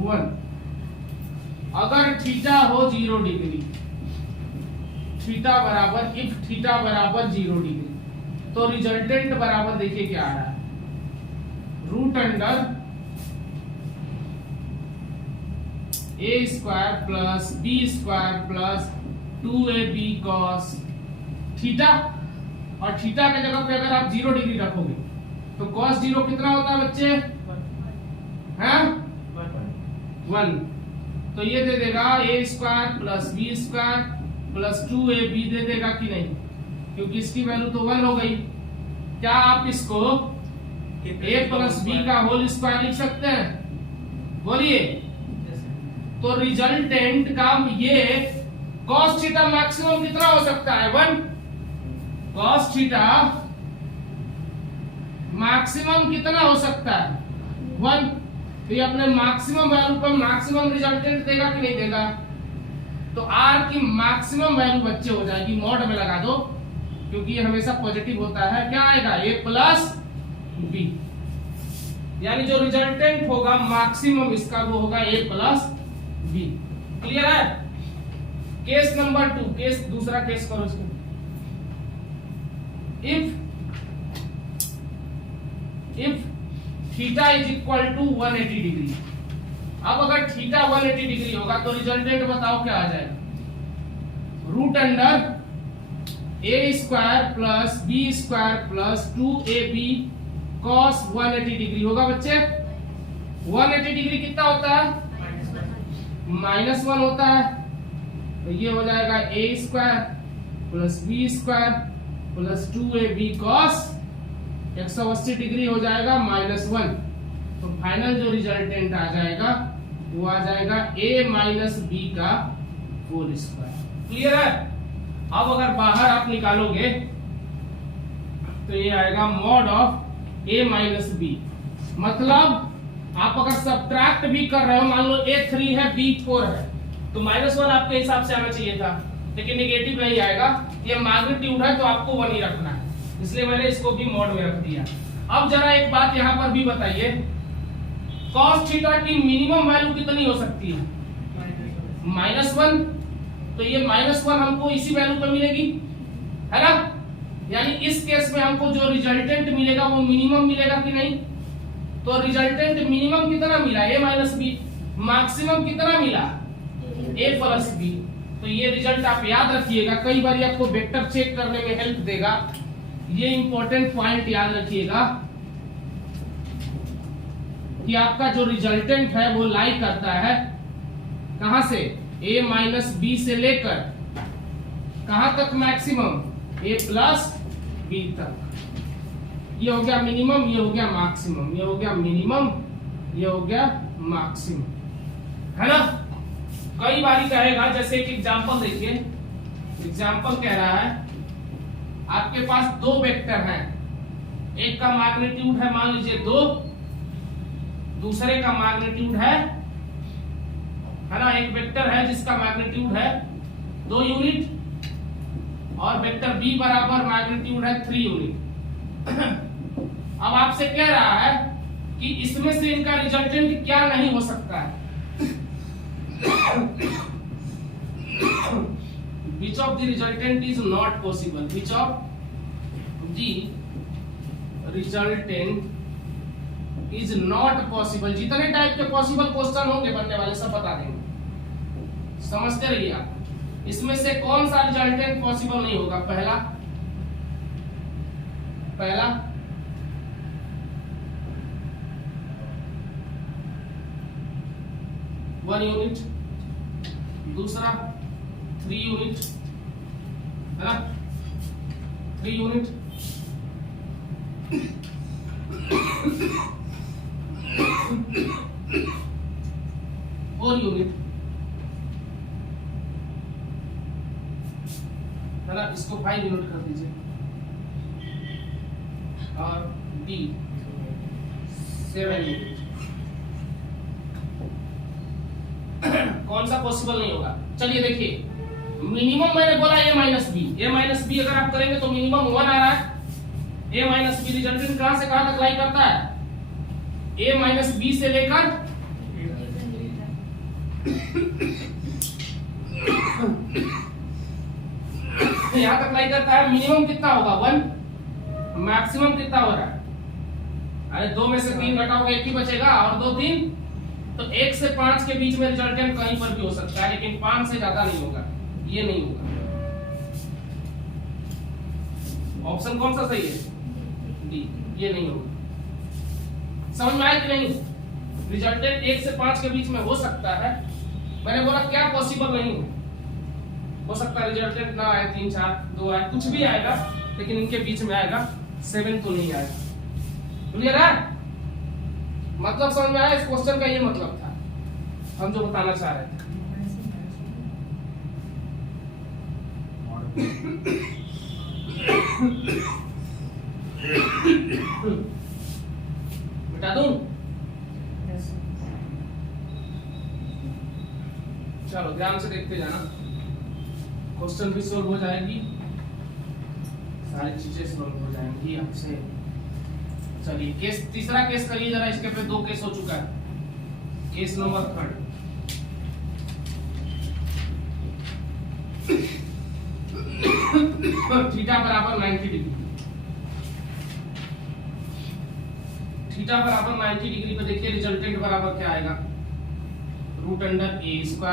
1, अगर थीटा हो 0 डिग्री, थीटा बराबर, इफ थीटा बराबर 0 डिग्री, तो रिजल्टेंट बराबर देखिए क्या आ रहा है, root under a square plus B square plus 2ab cos theta. और थीटा के जगह पे अगर आप 0 डिग्री रखोगे तो cos 0 कितना होता है बच्चे? हैं? 1। तो ये दे देगा a square plus B square plus 2ab दे देगा कि नहीं, क्योंकि इसकी वैल्यू तो 1 हो गई। क्या आप इसको a प्लस बी का होल स्क्वायर लिख सकते हैं? बोलिए। तो रिजल्टेंट का ये cos थीटा मैक्सिमम कितना हो सकता है? 1। cos थीटा मैक्सिमम कितना हो सकता है? 1। तो ये अपने मैक्सिमम वैल्यू पर मैक्सिमम रिजल्टेंट देगा कि नहीं देगा? तो r की मैक्सिमम वैल्यू बच्चे हो जाएगी, मॉड में लगा दो, क्योंकि ये हमेशा पॉजिटिव होता है। क्या आएगा? a प्लस बी, यानी जो रिजल्टेंट होगा मैक्सिमम इसका वो होगा a प्लस बी। क्लियर है? केस नंबर 2, केस दूसरा केस करो इसको। if theta is equal to 180 degree, अब अगर थीटा 180 डिग्री होगा तो रिजल्टेंट बताओ क्या आ जाएगा? Root under a square plus B square plus 2ab cos 180 degree होगा बच्चे। 180 डिग्री कितना होता है? -1 होता है। तो ये हो जाएगा a square plus B square plus 2ab cos 180 degree हो जाएगा -1। तो फाइनल जो रिजल्टेंट आ जाएगा वो आ जाएगा a माइनस बी का होल स्क्वायर। क्लियर है? अब अगर बाहर आप निकालोगे तो ये आएगा mod of a minus B, मतलब आप अगर सब्ट्रैक्ट भी कर रहे हो, मान लो A3 है B4 है, तो -1 आपके हिसाब से आना चाहिए था, लेकिन नेगेटिव नहीं आएगा, ये मैग्नीट्यूड है तो आपको 1 ही रखना है, इसलिए मैंने इसको भी मॉड में रख दिया। अब जरा एक बात यहाँ पर भी बताइए, cos थीटा की मिनिमम वैल्यू कितनी हो सकती है? -1, तो ये -1 हमको इसी वैल्यू पे मिलेगी, है ना? यानी इस केस में हमको जो रिजल्टेंट मिलेगा वो मिनिमम मिलेगा कि नहीं? तो रिजल्टेंट मिनिमम कितना मिला? A minus B. मैक्सिमम कितना मिला? A plus B. तो ये रिजल्ट आप याद रखिएगा, कई बार आपको वेक्टर चेक करने में हेल्प देगा, ये इंपॉर्टेंट पॉइंट याद रखिएगा कि आपका जो रिजल्टेंट है वो लाई करता है कहां से? A माइनस बी से लेकर कहां तक मैक्सिमम? A प्लस बी तक। ये हो गया मिनिमम, ये हो गया मैक्सिमम, ये हो गया मिनिमम, ये हो गया मैक्सिमम, है ना? कई बारी कहेगा, जैसे एक एग्जांपल देखिए, एग्जांपल कह रहा है आपके पास दो वेक्टर हैं, एक का मैग्नीट्यूड है मान लीजिए 2, दूसरे का मैग्नीट्यूड है ना, एक वेक्टर है जिसका मैग्नीट्यूड है 2 यूनिट और वेक्टर b बराबर मैग्नीट्यूड है 3 यूनिट। अब आपसे कह रहा है कि इसमें से इनका रिजल्टेंट क्या नहीं हो सकता है? Which of the resultant is not possible? Which of the resultant is not possible? जितने टाइप के पॉसिबल क्वेश्चन होंगे बनने वाले सब बता देंगे, समझते रहिए आप। इसमें से कौन सा रिजल्टेंट पॉसिबल नहीं होगा? पहला 1 यूनिट, दूसरा 3 यूनिट, है ना, 3 यूनिट, और यूनिट, है ना, इसको 5 यूनिट कर दीजिए, और डी 7 यूनिट। कौन सा पॉसिबल नहीं होगा? चलिए देखिए, मिनिमम मैंने बोला A माइनस बी, अगर आप करेंगे तो मिनिमम 1 आ रहा है। A माइनस बी रिजल्टेंट कहां से कहां तक लाई करता है? A माइनस बी से लेकर यहां तक लाई करता है। मिनिमम कितना होगा? 1। मैक्सिमम कितना हो रहा है? अरे 2 में से 3 घटाओगे 1 ही बचेगा, और 2 3, तो 1 से 5 के बीच में रिजल्टेंट कहीं पर भी हो सकता है, लेकिन 5 से ज्यादा नहीं होगा, ये नहीं होगा। ऑप्शन कौन सा सही है? डी, ये नहीं होगा। समझ में आया कि नहीं? रिजल्टेंट 1 से 5 के बीच में हो सकता है, मैंने बोला क्या पॉसिबल नहीं हो सकता है? रिजल्टेंट ना आए 3 4 2 आए, कुछ भी आएगा, लेकिन इनके बीच में आएगा, 7 तो नहीं आएगा। क्लियर है? मतलब समझ में आया? इस क्वेश्चन का ये मतलब था, हम जो बताना चाह रहे थे। बता दूं? चलो ध्यान से देखते जाना, क्वेश्चन भी सोल्व हो जाएगी, सारी चीजें सोल्व हो जाएंगी आपसे। चलिए केस, तीसरा केस करिए जरा, इसके पे 2 केस हो चुका है। केस नंबर 3, थीटा बराबर 90 डिग्री, थीटा बराबर 90 डिग्री पे देखिए रिजल्टेंट बराबर क्या आएगा? √a²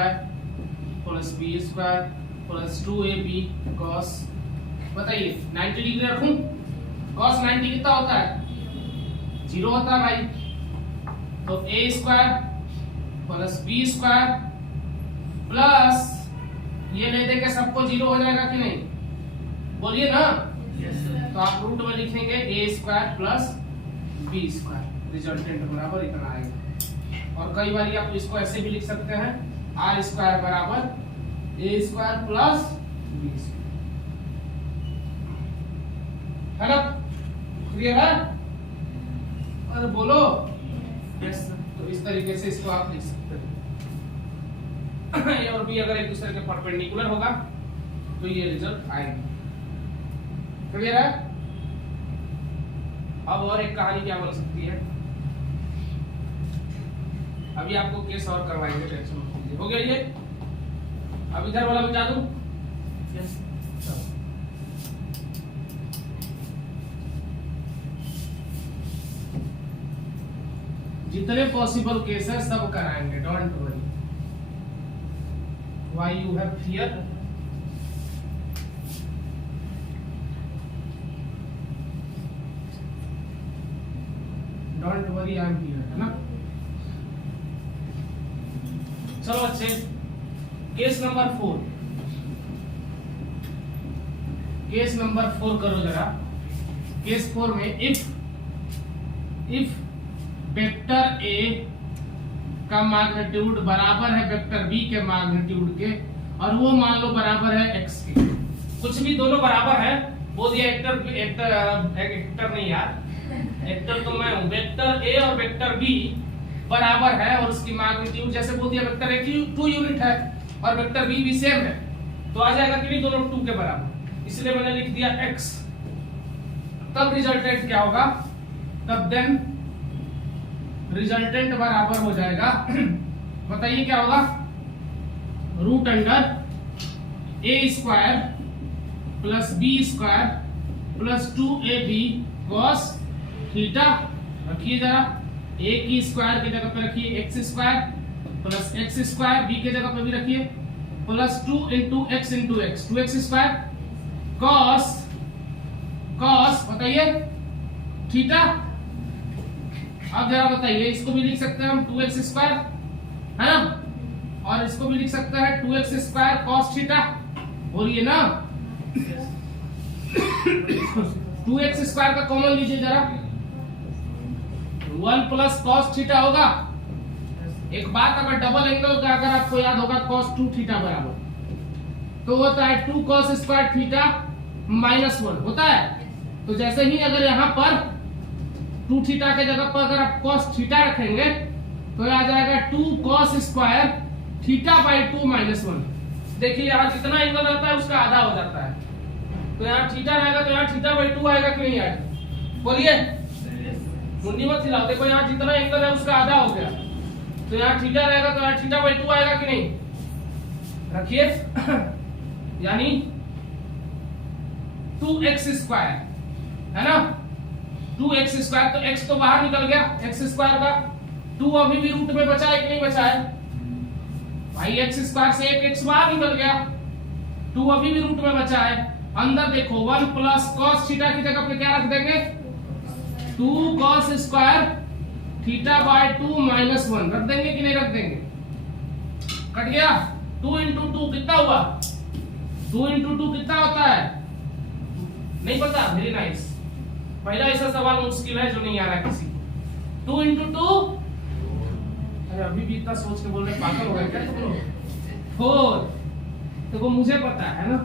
plus b² plus 2ab cos, बताइए 90 डिग्री रखूं? cos 90 कितना होता है? 0 होता है भाई, तो a² प्लस b² प्लस ये ले दे के सबको 0 हो जाएगा कि नहीं? बोलिए ना। तो आप रूट में लिखेंगे a² प्लस b², रिजल्टेंट बराबर इतना आएगा। और कई बार आप इसको ऐसे भी लिख सकते हैं, r² बराबर a² प्लस b², है ना? क्लियर है? अरे बोलो। Yes sir. इस तरीके से इसको आप लिख सकते हैं। ए और बी अगर एक दूसरे के परपेंडिकुलर होगा तो ये रिजल्ट आएगा। क्लियर है? अब और एक कहानी क्या बन सकती है, अभी आपको केस और करवाएंगे, टेंशन मत लीजिए। हो गया ये? अब इधर वाला बता दूं? Yes. जितने पॉसिबल केस है सब कराएंगे, don't worry. Why you have fear? Don't worry, I am here, है ना? चलो अच्छे, केस नंबर 4। केस नंबर 4 करो जरा। केस 4 में इफ वेक्टर ए का मैग्नीट्यूड बराबर है वेक्टर बी के मैग्नीट्यूड के, और वो मान लो बराबर है x के, कुछ भी दोनों बराबर है, बोल दिया एक्टर नहीं यार, एक्टर तो मैं हूं, वेक्टर ए और वेक्टर बी बराबर है और उसकी मैग्नीट्यूड जैसे बोल दिया वेक्टर ए की 2 यूनिट है और वेक्टर बी भी सेम है, तो आ जाएगा कि नहीं दोनों 2 के बराबर, इसलिए मैंने लिख दिया x। तब रिजल्टेंट क्या होगा, तब देन रिजल्टेंट बराबर हो जाएगा बताइए क्या होगा, root under a square plus B square plus 2ab cos theta. रखिए जरा, a की स्क्वायर की जगह पे रखिए x square plus x square, b के जगह पे भी रखिए plus 2 into x 2x square cos बताइए थीटा। अब जरा बताइए, इसको भी लिख सकते हैं हम 2x स्क्वायर, है ना, और इसको भी लिख सकते हैं 2x स्क्वायर cos थीटा, बोलिए ना। 2x स्क्वायर का कॉमन लीजिए जरा, 1 प्लस cos थीटा होगा। एक बात, अगर डबल एंगल का अगर आपको याद होगा cos 2 थीटा बराबर तो होता है 2 cos स्क्वायर थीटा -1 होता है। तो जैसे ही अगर यहाँ पर 2 थीटा के जगह पर अगर आप cos थीटा रखेंगे तो आ जाएगा 2 cos स्क्वायर थीटा बाई 2 -1। देखिए यहाँ जितना एंगल रहता है उसका आधा हो जाता है, तो यहाँ थीटा रहेगा तो यहाँ थीटा बाई 2 आएगा कि नहीं आएगा, बोलिए। मुंडी मत हिलाओ, देखो यहाँ जितना एंगल है उसका आधा हो गया, तो यहाँ थीटा रहेगा तो यहाँ थीटा बाई 2 आएगा कि नहीं, रखिए यानी 2x स्क्वायर, है ना, 2x स्क्वायर, तो x तो बाहर निकल गया x स्क्वायर का, 2 अभी भी रूट में बचा है कि नहीं बचा है भाई, x स्क्वायर से एक x बाहर निकल गया, 2 अभी भी रूट में बचा है। अंदर देखो 1 प्लस cos थीटा की जगह पे क्या रख देंगे, 2 cos स्क्वायर थीटा बाय 2 -1 रख देंगे कि नहीं रख देंगे, कट गया। 2 इंटू 2 कितना हुआ, 2 इंटू 2 कितना होता है, नहीं पता, वेरी नाइस। पहला ऐसा सवाल मुश्किल है जो नहीं आ रहा किसी को। 2 इंटू 2, अरे अभी भी इतना सोच के बोल रहे, पागल हो गए क्या तुम लोग। 4, देखो मुझे पता है ना,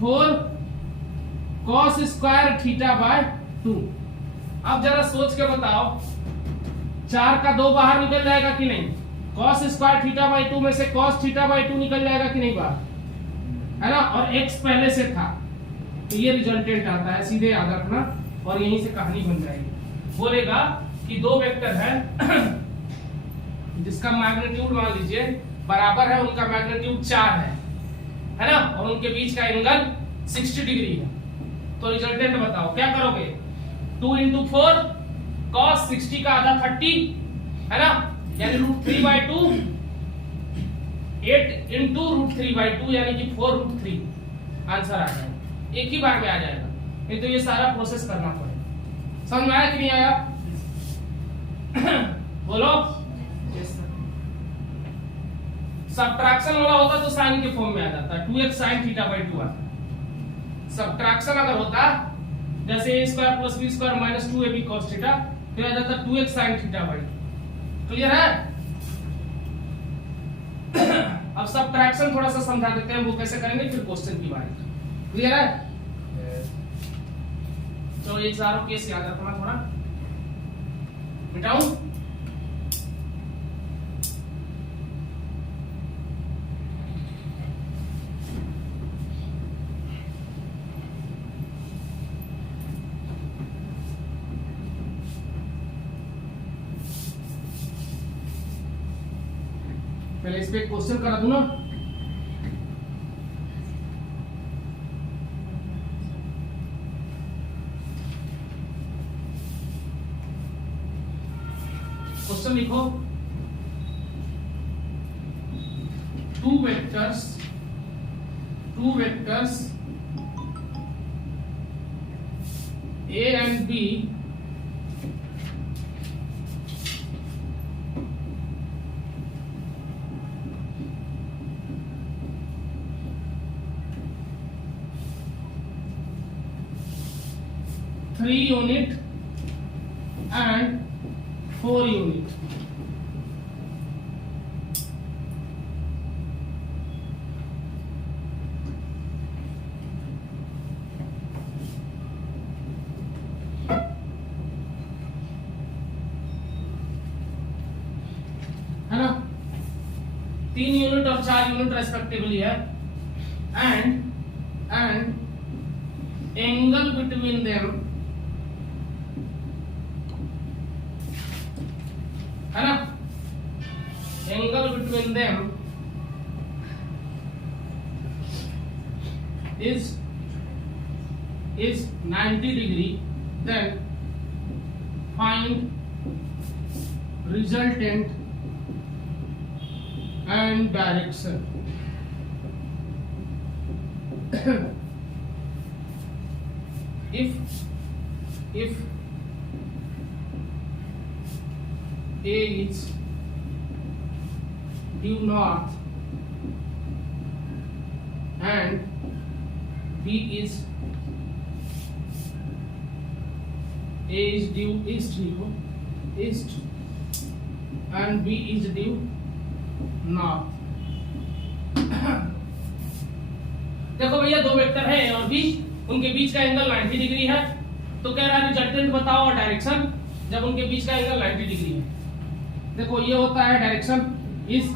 4 cos स्क्वायर थीटा बाय 2। अब जरा सोच के बताओ, 4 का 2 बाहर निकल जाएगा कि नहीं, cos स्क्वायर थीटा बाय 2 में से cos थीटा बाय 2 निकल जाएगा कि नहीं बाहर, है ना, और x पहले से था, तो ये रिजल्टेंट आता है, सीधे याद रखना, और यहीं से कहानी बन जाएगी। बोलेगा कि 2 वेक्टर है जिसका मैग्नीट्यूड मान लीजिए बराबर है, उनका मैग्नीट्यूड 4 है ना, और उनके बीच का एंगल 60 डिग्री है, तो रिजल्टेंट बताओ क्या करोगे, 2 इंटू 4 cos 60 का आधा 30, है ना, यानी √3/2, 8 इंटू √3/2 यानी कि 4√3, आंसर आ जाएगा, एक ही बार में आ जाएगा, नहीं तो ये सारा प्रोसेस करना पड़ेगा। समझ में आया कि नहीं आया बोलो। सब्ट्रैक्शन वाला होता तो साइन के फॉर्म में आ जाता, 2x sin थीटा बाई 2 आता। सब्ट्रैक्शन अगर होता जैसे a square plus b square minus 2ab cos theta, तो आ जाता 2x sin theta by 2। Clear है? अब सब्ट्रैक्शन थोड़ा सा समझा देते हैं, वो कैसे करेंगे फिर क्वेश्चन की बारी। क्लियर है? तो ये चारों केस याद रखना, थोड़ा मिटाऊं पहले इस पे क्वेश्चन करा दूं ना। क्वेश्चन लिखो, two vectors A and B three unit and 4 unit. है ना, 3 यूनिट और 4 यूनिट रेस्पेक्टिवली है, एंड एंगल बिटवीन देम, है ना, angle between them is 90 degree, then find resultant and direction. if A is due north and B is due east and B is due north. देखो भैया, दो vector है और उनके बीच का एंगल 90 डिग्री है, तो कह रहा है रिजल्टेंट बताओ और डायरेक्शन जब उनके बीच का एंगल 90 डिग्री है। देखो ये होता है direction east,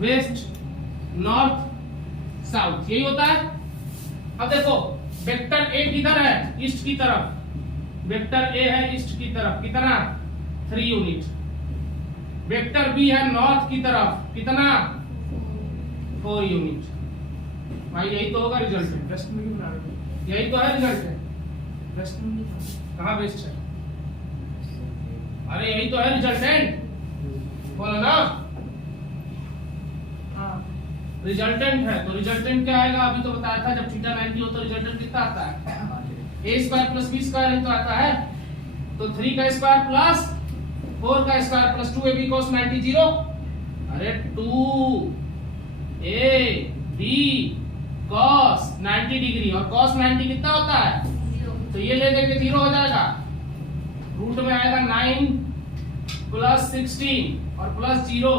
west, north, south, यही होता है। अब देखो वेक्टर ए किधर है, ईस्ट की तरफ, वेक्टर ए है ईस्ट की तरफ, कितना 3 यूनिट। वेक्टर बी है नॉर्थ की तरफ, कितना 4 यूनिट। भाई यही तो होगा रिजल्ट, प्रश्न में क्यों बना रहे हो? यही तो है रिजल्ट है। प्रश्न में कहाँ वेस्ट है? अरे यही तो है रिजल्टेंट, बोलो ना, हाँ रिजल्टेंट है। तो रिजल्टेंट क्या आएगा, अभी तो बताया था, जब थीटा 90 हो तो रिजल्टेंट कितना आता है, a square plus b square ही तो आता है। तो 3 का स्क्वायर प्लस 4 का स्क्वायर प्लस 2ab cos 90 0। अरे 2ab cos 90 डिग्री, और cos 90 कितना होता है, तो ये ले देंगे 0 हो जाएगा। रूट में आएगा 9 प्लस 16 और प्लस 0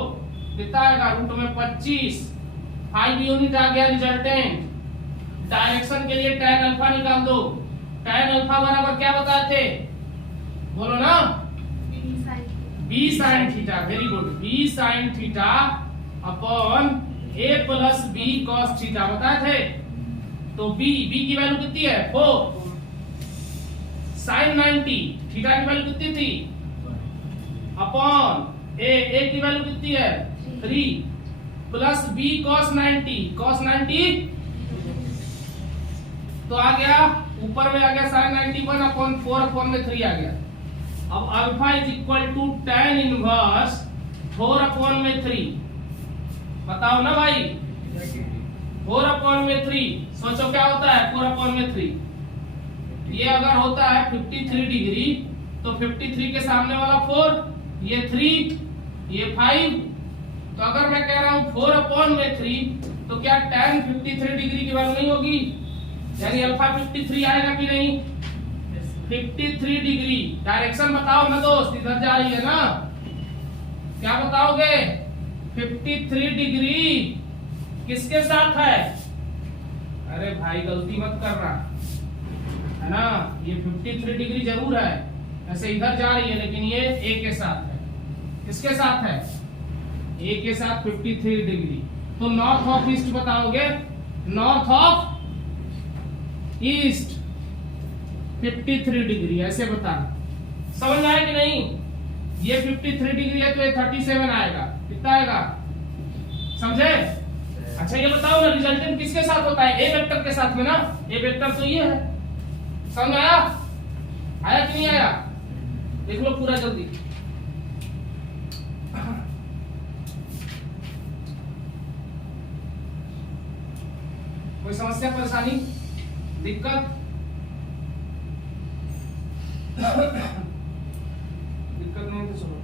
कितना आएगा, रूट में 25। 5 यूनिट आ गया रिजल्टेंट। डायरेक्शन के लिए tan अल्फा निकाल दो। tan अल्फा बराबर क्या बताए थे, बोलो ना, b sin theta. Very good, b sin theta upon a plus b cos theta बताए थे। तो b की वैल्यू कितनी है 4, sin 90 थीटा की वैल्यू कितनी थी, अपॉन a की वैल्यू कितनी है 3, प्लस b cos 90 तो आ गया, ऊपर में आ गया sin 91 अपॉन 4 अपॉन में 3 आ गया। अब alpha is equal to tan inverse 4 upon में 3, बताओ ना भाई, 4 अपॉन में 3, सोचो क्या होता है 4 अपॉन में 3। ये अगर होता है 53 डिग्री, तो 53 के सामने वाला 4, ये 3, ये 5। तो अगर मैं कह रहा हूं 4 अपॉन में 3, तो क्या tan 53 डिग्री की वैल्यू नहीं होगी, यानी अल्फा 53 आएगा कि नहीं, 53 डिग्री। डायरेक्शन बताओ ना दोस्त, इधर जा रही है ना, क्या बताओगे, 53 डिग्री किसके साथ है, अरे भाई गलती मत करना, है ना, ये 53 डिग्री जरूर है, ऐसे इधर जा रही है, लेकिन ये ए के साथ है। किसके साथ है, ए के साथ 53 डिग्री। तो नॉर्थ ऑफ ईस्ट बताओगे, नॉर्थ ऑफ ईस्ट 53 डिग्री, ऐसे बताना। समझ आया कि नहीं, ये 53 डिग्री है तो ये 37 आएगा, कितना आएगा समझे? अच्छा ये बताओ ना, रिजल्टेंट किसके साथ होता है? ए वेक्टर के साथ में ना। ए वेक्टर तो ये है। समझ आया? आया कि नहीं आया? देख लो पूरा जल्दी। कोई समस्या, परेशानी, दिक्कत? दिक्कत नहीं तो चलो।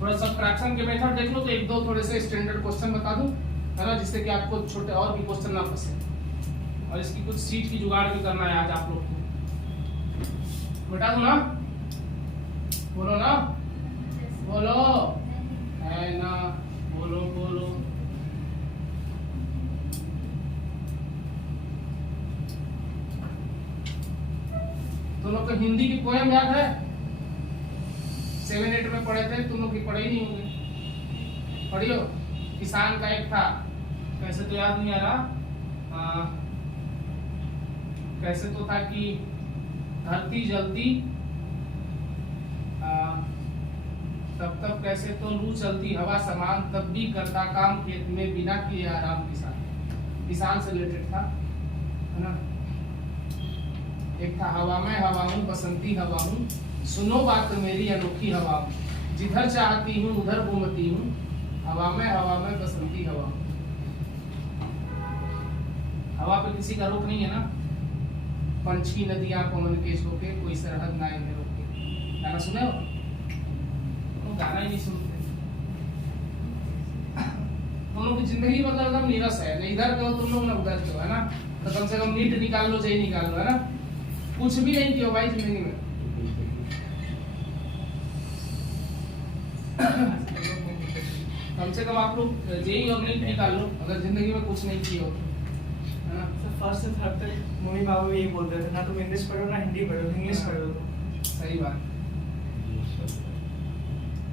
थोड़ा सब्ट्रैक्शन के मेथड देख लो तो एक दो थोड़े से स्टैंडर्ड क्वेश्चन बता दूं, है ना, जिससे कि आपको छोटे और भी क्वेश्चन ना फंसे। और इसकी कुछ सीट की जुगाड़ भी करना है आज आप लोग को। बता दूं ना? बोलो ना, बोलो है ना, बोलो बोलो। तुम लोग को हिंदी की पोयम याद है? 7-8 में पढ़े थे, तुम लोग की पढ़े ही नहीं होंगे। पढ़ियो। किसान का एक था, कैसे तो याद नहीं आ रहा, कैसे तो था कि धरती जलती तब तब कैसे तो लू चलती हवा समान, तब भी करता काम खेत में बिना किए आराम। किसान से रिलेटेड था, है ना। एक था, हवा में हवा हूँ, बसंती हवा हूँ, सुनो बात मेरी अनोखी हवा हूँ, जिधर चाहती हूँ उधर घूमती हूँ, हवा में बसंती हवा हूँ। हवा पे किसी का रोक नहीं है ना। पंछी नदियां पवन के झोंके, कोई सरहद ना इन्हें रोके। गाना सुने हो? गाना ही नहीं सुनते। तुम लोग की जिंदगी मतलब एकदम नीरस है, न इधर कहो तुम लोग, न उधर कहो, है ना। तो कम से कम नीट निकाल लो, जेई निकाल लो, है ना। कुछ भी नहीं किया भाई जिंदगी में। कम से कम आप लोग जेई और नीट निकाल लो, अगर जिंदगी में कुछ नहीं किया हो, है ना। फर्स्ट से थर्ड तक मम्मी पापा यही बोलते थे, ना तुम इंग्लिश पढ़ो ना हिंदी पढ़ो, इंग्लिश पढ़ो। सही बात।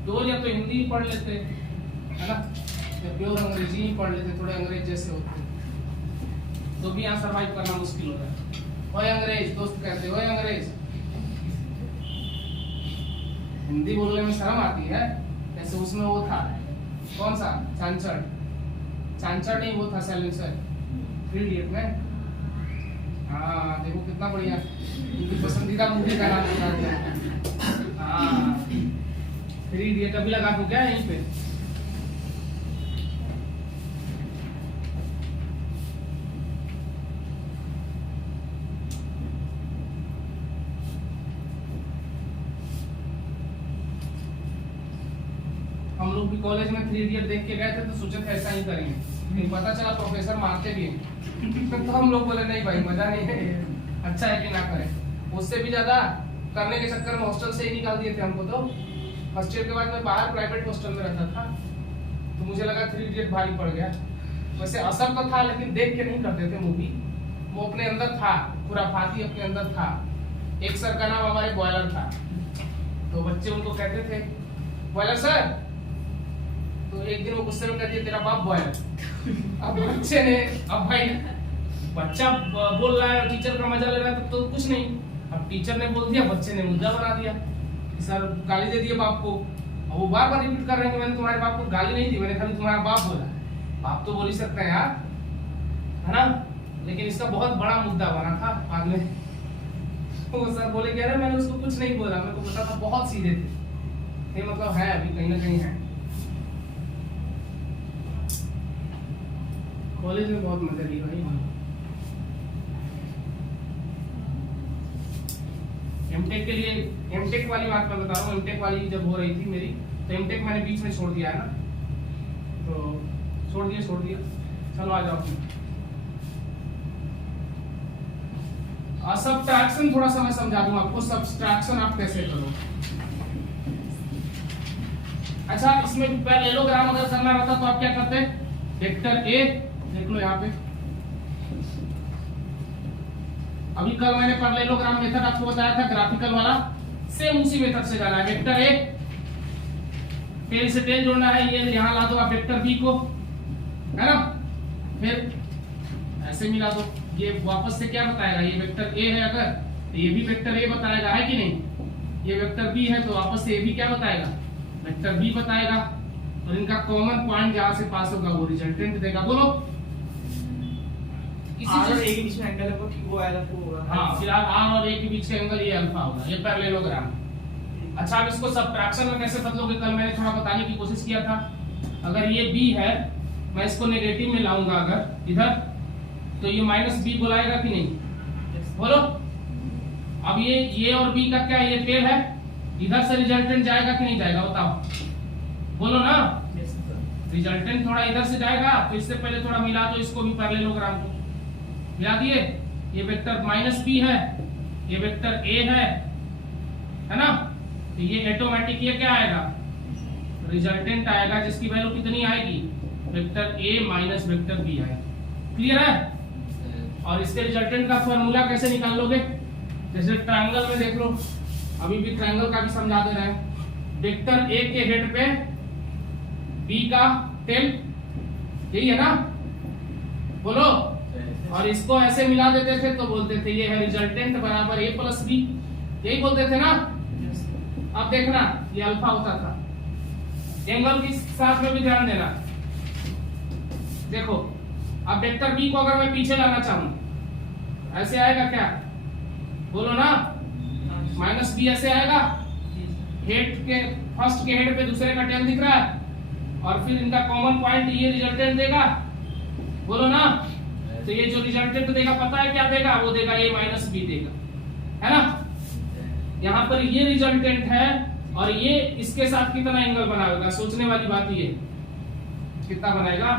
दो या तो हिंदी पढ़ लेते, है ना, या प्योर अंग्रेजी ही पढ़ लेते, थोड़े अंग्रेज जैसे होते, तो भी यहाँ सरवाइव करना मुश्किल होता है। ओए अंग्रेज, दोस्त कहते ओए अंग्रेज। हिंदी बोलने में शर्म आती है। जैसे उसमें वो था, कौन सा, चांचड़ नहीं, वो था साइलेंसर, 3 इडियट में। हाँ देखो कितना बढ़िया, उनकी पसंदीदा मूवी का नाम बता दिया। हाँ 3 इडियट अभी लगा दूं क्या यहीं पे? हम लोग भी कॉलेज में 3 इडियट देख के गए थे तो सोचे थे ऐसा ही करेंगे, लेकिन पता चला प्रोफेसर मारते भी हैं। तो हम लोग बोले नहीं भाई मजा नहीं है, अच्छा है कि ना करें। उससे भी ज्यादा करने के चक्कर में हॉस्टल से ही निकाल दिए थे हमको। तो फर्स्ट ईयर के बाद मैं बाहर प्राइवेट हॉस्टल में रहता था, तो मुझे लगा 3 इडियट भारी पड़ गया। वैसे असर तो था, लेकिन देख के नहीं करते थे मूवी, वो अपने अंदर था, खुराफाती अपने अंदर था। एक सर का नाम हमारे बॉयलर था, तो बच्चे उनको कहते थे बॉयलर सर, तो एक दिन वो गुस्से में कहती है तेरा बाप बॉयलर। अब बच्चे ने, अब भाई बच्चा बोल रहा है, टीचर का मजा ले रहा है, तो कुछ नहीं। अब टीचर ने बोल दिया, बच्चे ने मुद्दा बना दिया, सर गाली दे दिए बाप को। अब वो बार बार रिपीट कर रहे हैं कि मैंने तुम्हारे बाप को गाली नहीं दी, मैंने खाली तुम्हारा बाप बोला। बाप तो बोल ही सकते हैं यार, है ना। लेकिन इसका बहुत बड़ा मुद्दा बना था बाद में। वो सर बोले कह रहे मैंने उसको कुछ नहीं बोला, मेरे को पता था, बहुत सीधे थे। ये मतलब है अभी कहीं ना कहीं है। कॉलेज में बहुत मजा ली भाई। एमटेक के लिए, एमटेक वाली बात मैं बता रहा हूँ, एमटेक वाली जब हो रही थी मेरी, तो एमटेक मैंने बीच में छोड़ दिया है ना, तो छोड़ दिया। चलो आ जाओ। सब्ट्रैक्शन थोड़ा सा मैं समझा दूं आपको, सब्ट्रैक्शन आप कैसे करो। अच्छा इसमें पैरेललोग्राम अगर करना रहता तो आप क्या करते? वेक्टर ए देख लो यहाँ पे, अभी कल मैंने पैरेललोग्राम मेथड आपको बताया था, ग्राफिकल वाला, सेम उसी मेथड से जाना है। वेक्टर ए, टेल से टेल जोड़ना है, ये यहाँ ला दो आप वेक्टर बी को, है ना, फिर ऐसे मिला दो, ये वापस से क्या बताएगा, ये वेक्टर ए है अगर, तो ये भी वेक्टर ए बताएगा, है कि नहीं। ये वेक्टर बी है तो वापस से ये भी क्या बताएगा, वेक्टर बी बताएगा। और इनका कॉमन पॉइंट जहां से पास होगा वो रिजल्टेंट देगा। बोलो आर और ए के बीच में एंगल है वो अल्फा होगा। हाँ, फिलहाल आर और ए के बीच का एंगल ये अल्फा होगा, ये पैरेललोग्राम। अच्छा, अब इसको सबट्रैक्शन में कैसे बदलोगे, कल मैंने थोड़ा बताने की कोशिश किया था। अगर ये बी है, मैं इसको नेगेटिव में लाऊंगा अगर इधर, तो ये माइनस बी बुलाएगा कि नहीं, बोलो। अब ये और बी का क्या, ये पेड़ है, इधर से रिजल्टेंट जाएगा कि नहीं जाएगा, बताओ, बोलो ना। रिजल्टेंट थोड़ा इधर से जाएगा, तो इससे पहले थोड़ा मिला दो इसको भी, पैरेललोग्राम को मिला दिए। ये वेक्टर माइनस बी है, ये वेक्टर ए है ना, तो ये ऑटोमेटिक ये क्या आएगा, रिजल्टेंट आएगा, जिसकी वैल्यू कितनी आएगी, vector A minus vector B आएगा। क्लियर है। और इसके रिजल्टेंट का फॉर्मूला कैसे निकाल लोगे, जैसे ट्रायंगल में देख लो, अभी भी ट्रायंगल का भी समझा दे रहे हैं। वेक्टर ए के हेड पे बी का टेल, यही है ना, बोलो। और इसको ऐसे मिला देते थे तो बोलते थे ये है रिजल्टेंट बराबर ए प्लस बी, यही बोलते थे ना। अब देखना ये अल्फा होता था, एंगल के साथ में भी ध्यान देना। देखो अब वेक्टर बी को अगर मैं पीछे लाना चाहूं, ऐसे आएगा क्या, बोलो ना, माइनस बी ऐसे आएगा, हेड के फर्स्ट के हेड पे दूसरे का टेल दिख रहा है, और फिर इनका कॉमन पॉइंट ये रिजल्टेंट देगा, बोलो ना। तो ये जो रिजल्टेंट देगा पता है क्या देगा, वो देगा ए माइनस बी देगा, है ना। यहाँ पर ये रिजल्टेंट है, और ये इसके साथ कितना एंगल बनाएगा, सोचने वाली बात ये, कितना बनाएगा,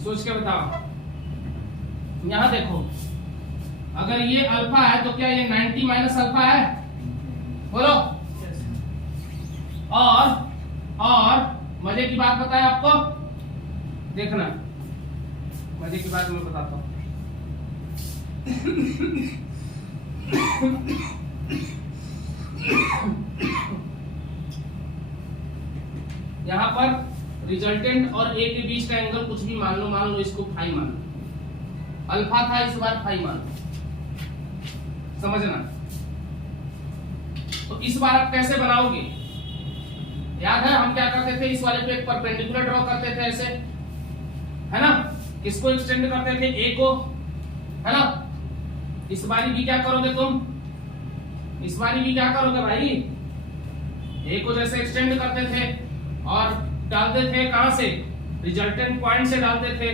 सोच के बताओ। यहाँ देखो, अगर ये अल्फा है तो क्या ये 90 माइनस अल्फा है, बोलो। और मजे की बात बताए आपको, देखना मजे की बात मैं बताता हूं। यहां पर रिजल्टेंट और ए के बीच का एंगल कुछ भी मान लो इसको फाई मान लो, अल्फा था इस बार फाई मान लो, समझना। तो इस बार आप कैसे बनाओगे, याद है हम क्या करते थे, इस वाले पे एक परपेंडिकुलर ड्रॉ करते थे ऐसे, है ना, इसको एक्सटेंड करते थे ए को, है ना। इस बारी भी क्या करोगे तुम, इस बारी भी क्या करोगे भाई, ए को जैसे एक्सटेंड करते थे और डालते थे कहां से, रिजल्टेंट पॉइंट से डालते थे,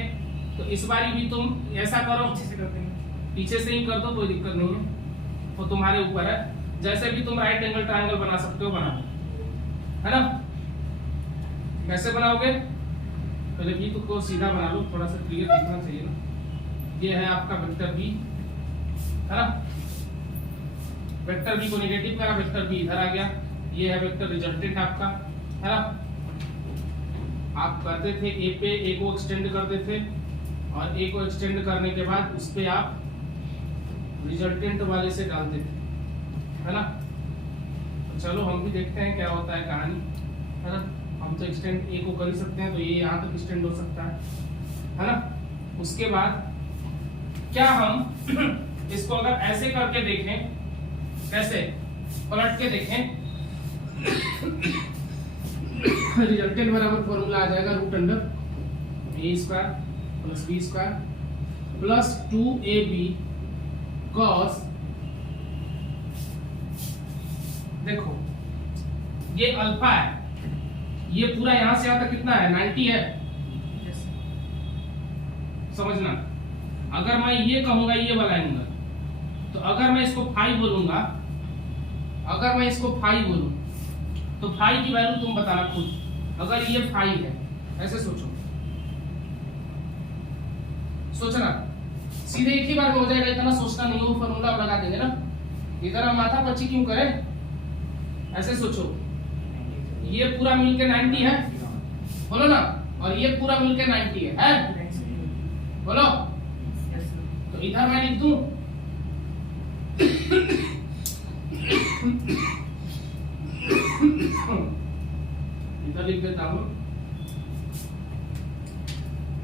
तो इस बारी भी तुम ऐसा करो, पीछे से ही कर दो, कोई दिक्कत नहीं है, वो तुम्हारे ऊपर है। जैसे भी तुम राइट एंगल ट्रायंगल बना सकते हो, बना, है ना। कैसे बनाओगे, पहले बी को सीधा बना लो, थोड़ा सा क्लियर दिखना चाहिए ना। ये है आपका वेक्टर बी, है ना, वेक्टर बी को नेगेटिव करा, वेक्टर बी इधर आ गया, ये है वेक्टर रिजल्टेंट आपका, है ना। आप करते थे ए पे, ए को एक्सटेंड करते थे, और ए को एक्सटेंड करने के बाद उस पे आप रिजल्टेंट वाले से डालते थे, है ना। तो चलो हम भी देखते हैं क्या होता है कहानी, है ना। हम तो एक्सटेंड ए को कर ही सकते हैं, तो ये यहाँ तक एक्सटेंड हो सकता है ना। उसके बाद क्या हम इसको अगर ऐसे करके देखें, कैसे पलट के देखें, रिजल्टेंट बराबर फॉर्मूला आ जाएगा root under a square plus B square plus 2ab cos, देखो ये अल्फा है, ये पूरा यहां से यहां तक कितना है, 90 है, समझना। अगर मैं ये कहूंगा ये वाला एंगल, तो अगर मैं इसको फाई बोलूंगा, अगर मैं इसको फाई बोलूं, तो फाई की वैल्यू तुम बताना खुद। अगर ये फाई है, ऐसे सोचो, सोचना, सीधे एक ही बार में हो जाएगा, इतना सोचना नहीं, वो फॉर्मूला लगा देंगे ना, इधर हम माथा पच्ची क्यों करें, ऐसे सोचो। ये पूरा मिलके 90 है, बोलो ना, और ये पूरा मिलके 90 है, बोलो। तो इधर मैं लिख दूं इधर लिख देता हूं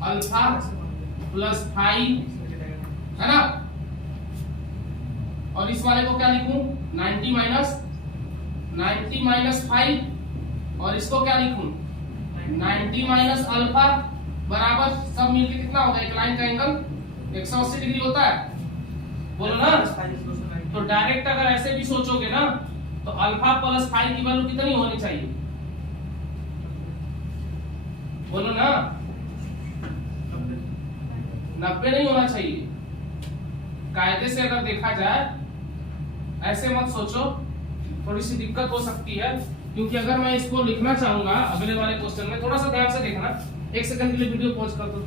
अल्फा प्लस फाइव, है ना। और इस वाले को क्या लिखूं 90 माइनस 5, और इसको क्या लिखूं 90 माइनस अल्फा बराबर सब मिलके कितना होगा, एक लाइन का एंगल 180 डिग्री होता है, बोलो ना। तो डायरेक्ट अगर ऐसे भी सोचोगे ना तो अल्फा प्लस 5 की वैल्यू कितनी होनी चाहिए, बोलो ना 90 नहीं होना चाहिए। कायदे से अगर देखा जाए ऐसे मत सोचो, थोड़ी सी दिक्कत हो सकती है, क्योंकि अगर मैं इसको लिखना चाहूंगा अगले वाले क्वेश्चन में, थोड़ा सा ध्यान से देखना, एक सेकंड के लिए वीडियो पॉज कर दो,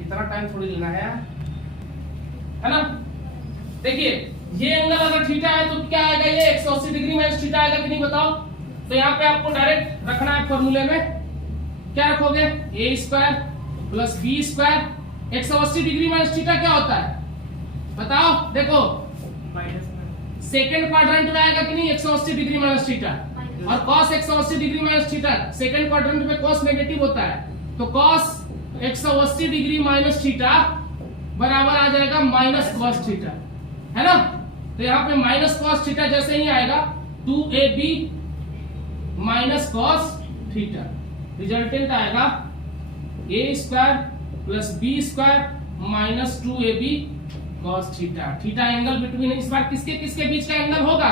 इतना टाइम थोड़ी लेना है ना। देखिए ये एंगल अगर थीटा है तो क्या आएगा, ये 180 डिग्री माइनस थीटा आएगा कि नहीं बताओ। तो यहाँ पे आपको डायरेक्ट रखना है फॉर्मूले में, क्या रखोगे a square plus b square. 180 degree minus theta क्या होता है बताओ, देखो सेकंड क्वाड्रेंट में आएगा कि नहीं 180 डिग्री माइनस थीटा, और cos 180 degree minus theta second quadrant में cos नेगेटिव होता है, तो cos 180 डिग्री माइनस थीटा बराबर आ जाएगा माइनस cos थीटा, है ना। तो यहाँ पे माइनस cos थीटा जैसे ही आएगा 2ab minus cos theta, resultant आएगा a square plus b square minus 2ab cos theta. Theta angle between, इस बार किसके किसके बीच का एंगल होगा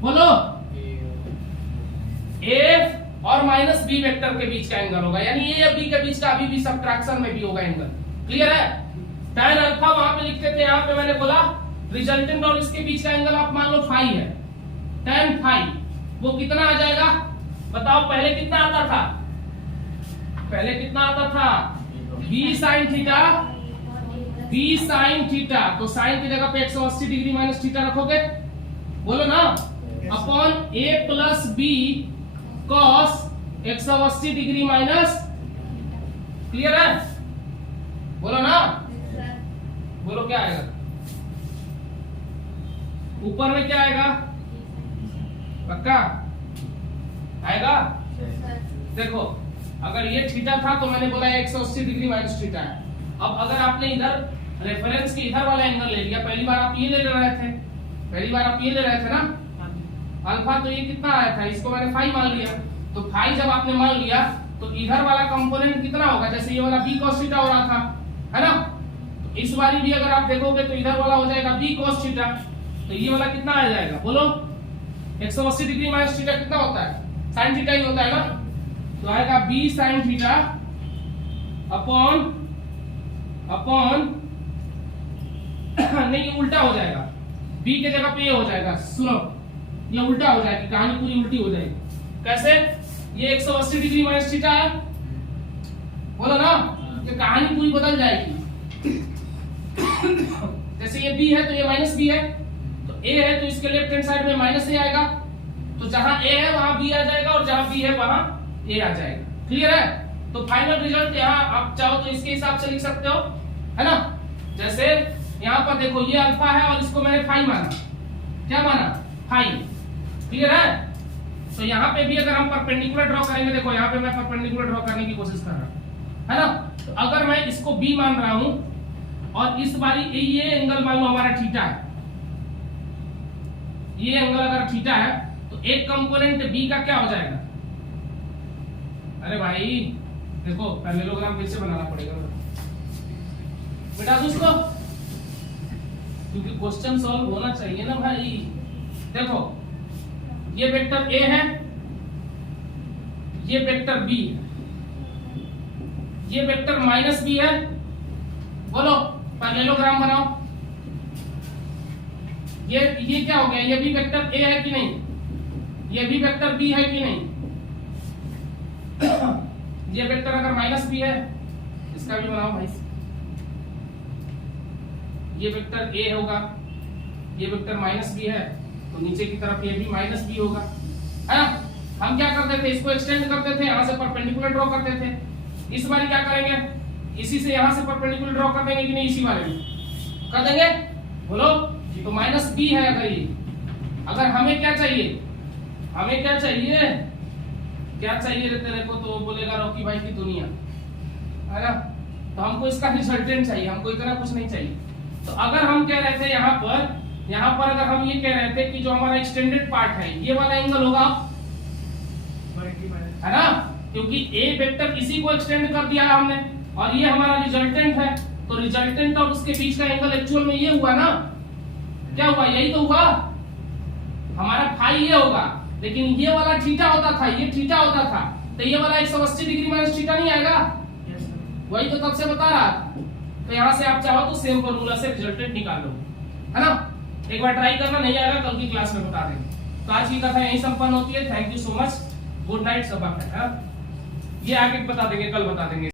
बोलो, a और माइनस b वेक्टर के बीच का एंगल होगा, यानी a और b के बीच का अभी भी सब्ट्रैक्शन में भी होगा एंगल, क्लियर है। tan अल्फा वहां पे लिखते थे, यहाँ पे मैंने बोला रिजल्टेंट और इसके बीच का एंगल आप मान लो फाई है, tan फाई वो कितना आ जाएगा बताओ, पहले कितना आता था, पहले कितना आता था b sin theta, b sin theta, तो sin की जगह पे 180 डिग्री माइनस थीटा रखोगे, बोलो ना, upon a plus b cos 180 degree minus, clear है, बोलो ना, बोलो क्या आएगा ऊपर में, क्या आएगा पक्का आएगा। देखो अगर ये थीटा था तो मैंने बोला 180 डिग्री माइनस थीटा है। अब अगर आपने इधर रेफरेंस के इधर वाला एंगल ले लिया, पहली बार आप ये ले रहे थे, पहली बार आप ये ले रहे थे ना अल्फा, तो ये कितना आया था, इसको मैंने फाई मान लिया, तो फाई जब आपने मान लिया तो इधर वाला कंपोनेंट कितना होगा, जैसे ये वाला b cos थीटा हो रहा था, है ना। तो इस बारी भी अगर आप देखोगे तो इधर वाला हो जाएगा b cos थीटा, तो ये वाला कितना आ जाएगा बोलो, 180 डिग्री माइनस थीटा कितना होता है, sin थीटा ही होता है ना, तो आएगा b sin थीटा अपॉन नहीं ये उल्टा हो जाएगा, b के जगह पे ये हो जाएगा, सुनो ये उल्टा हो जाएगी, कहानी पूरी उल्टी हो जाएगी। कैसे, ये 180 डिग्री माइनस थीटा है, बोलो ना, ये कहानी पूरी बदल जाएगी। जैसे ये b है तो ये माइनस b है, तो a है तो इसके लेफ्ट हैंड साइड में माइनस a आएगा, तो जहां a है वहां b आ जाएगा, और जहां b है वहां a आ जाएगा, क्लियर है। तो फाइनल रिजल्ट यहाँ आप चाहो तो इसके हिसाब से लिख सकते हो, है ना। जैसे यहाँ पर देखो ये अल्फा है और इसको मैंने फाई माना, क्या माना फाई, क्लियर है। तो यहाँ पे भी अगर हम परपेंडिकुलर ड्रॉ करेंगे, देखो यहाँ पे मैं परपेंडिकुलर ड्रॉ करने की कोशिश कर रहा हूँ, है ना। तो अगर मैं इसको b मान रहा हूं और इस बारी ये एंगल मान लो हमारा थीटा है, ये एंगल अगर थीटा है तो एक कंपोनेंट b का क्या हो जाएगा, अरे भाई देखो पैरेललोग्राम फिर से बनाना पड़ेगा, बेटा दोस्तों, क्योंकि क्वेश्चन सॉल्व होना चाहिए ना भाई। देखो ये वेक्टर a है, ये वेक्टर b है, ये वेक्टर माइनस b है, बोलो पैरेललोग्राम बनाओ। ये क्या हो गया, ये भी वेक्टर a है कि नहीं, ये भी वेक्टर b है कि नहीं। ये वेक्टर अगर माइनस b है, इसका भी बनाओ भाई, ये वेक्टर a होगा, ये वेक्टर माइनस b है, तो नीचे की तरफ ये भी माइनस b होगा, है ना। हम क्या करते थे, इसको एक्सटेंड करते थे, यहाँ से परपेंडिकुलर ड्रॉ करते थे। इस बार क्या करेंगे, इसी से यहाँ से परपेंडिकुलर ड्रॉ कर देंगे कि नहीं, इसी बारे में कर देंगे, बोलो। तो माइनस b है अगर ये, अगर हमें क्या चाहिए, हमें क्या चाहिए, क्या चाहिए तेरे को, तो बोलेगा रॉकी भाई की दुनिया, है ना। तो हमको इसका रिजल्टेंट चाहिए, हमको इतना कुछ नहीं चाहिए। तो अगर हम कह रहे थे यहाँ पर अगर हम ये कह रहे थे कि जो हमारा एक्सटेंडेड पार्ट है ये वाला एंगल होगा, 180 है ना, क्योंकि ए वेक्टर इसी को एक्सटेंड कर दिया है हमने और ये हमारा रिजल्टेंट है, तो रिजल्टेंट और उसके बीच का एंगल एक्चुअल में ये हुआ ना, क्या हुआ, यही तो हुआ, हमारा फाई ये होगा, लेकिन ये वाला थीटा होता था, ये थीटा होता था, तो ये वाला 180 डिग्री माइनस थीटा नहीं आएगा, Yes, sir. वही तो तब से बता रहा था। तो यहाँ से आप चाहो तो सेम फॉर्मूला से रिजल्टेंट निकाल लो, है ना। एक बार ट्राई करना, नहीं आएगा कल की क्लास में बता देंगे। तो आज की कथा यहीं संपन्न होती है। Thank you so much, good night सब। ये आगे बता देंगे, कल बता देंगे।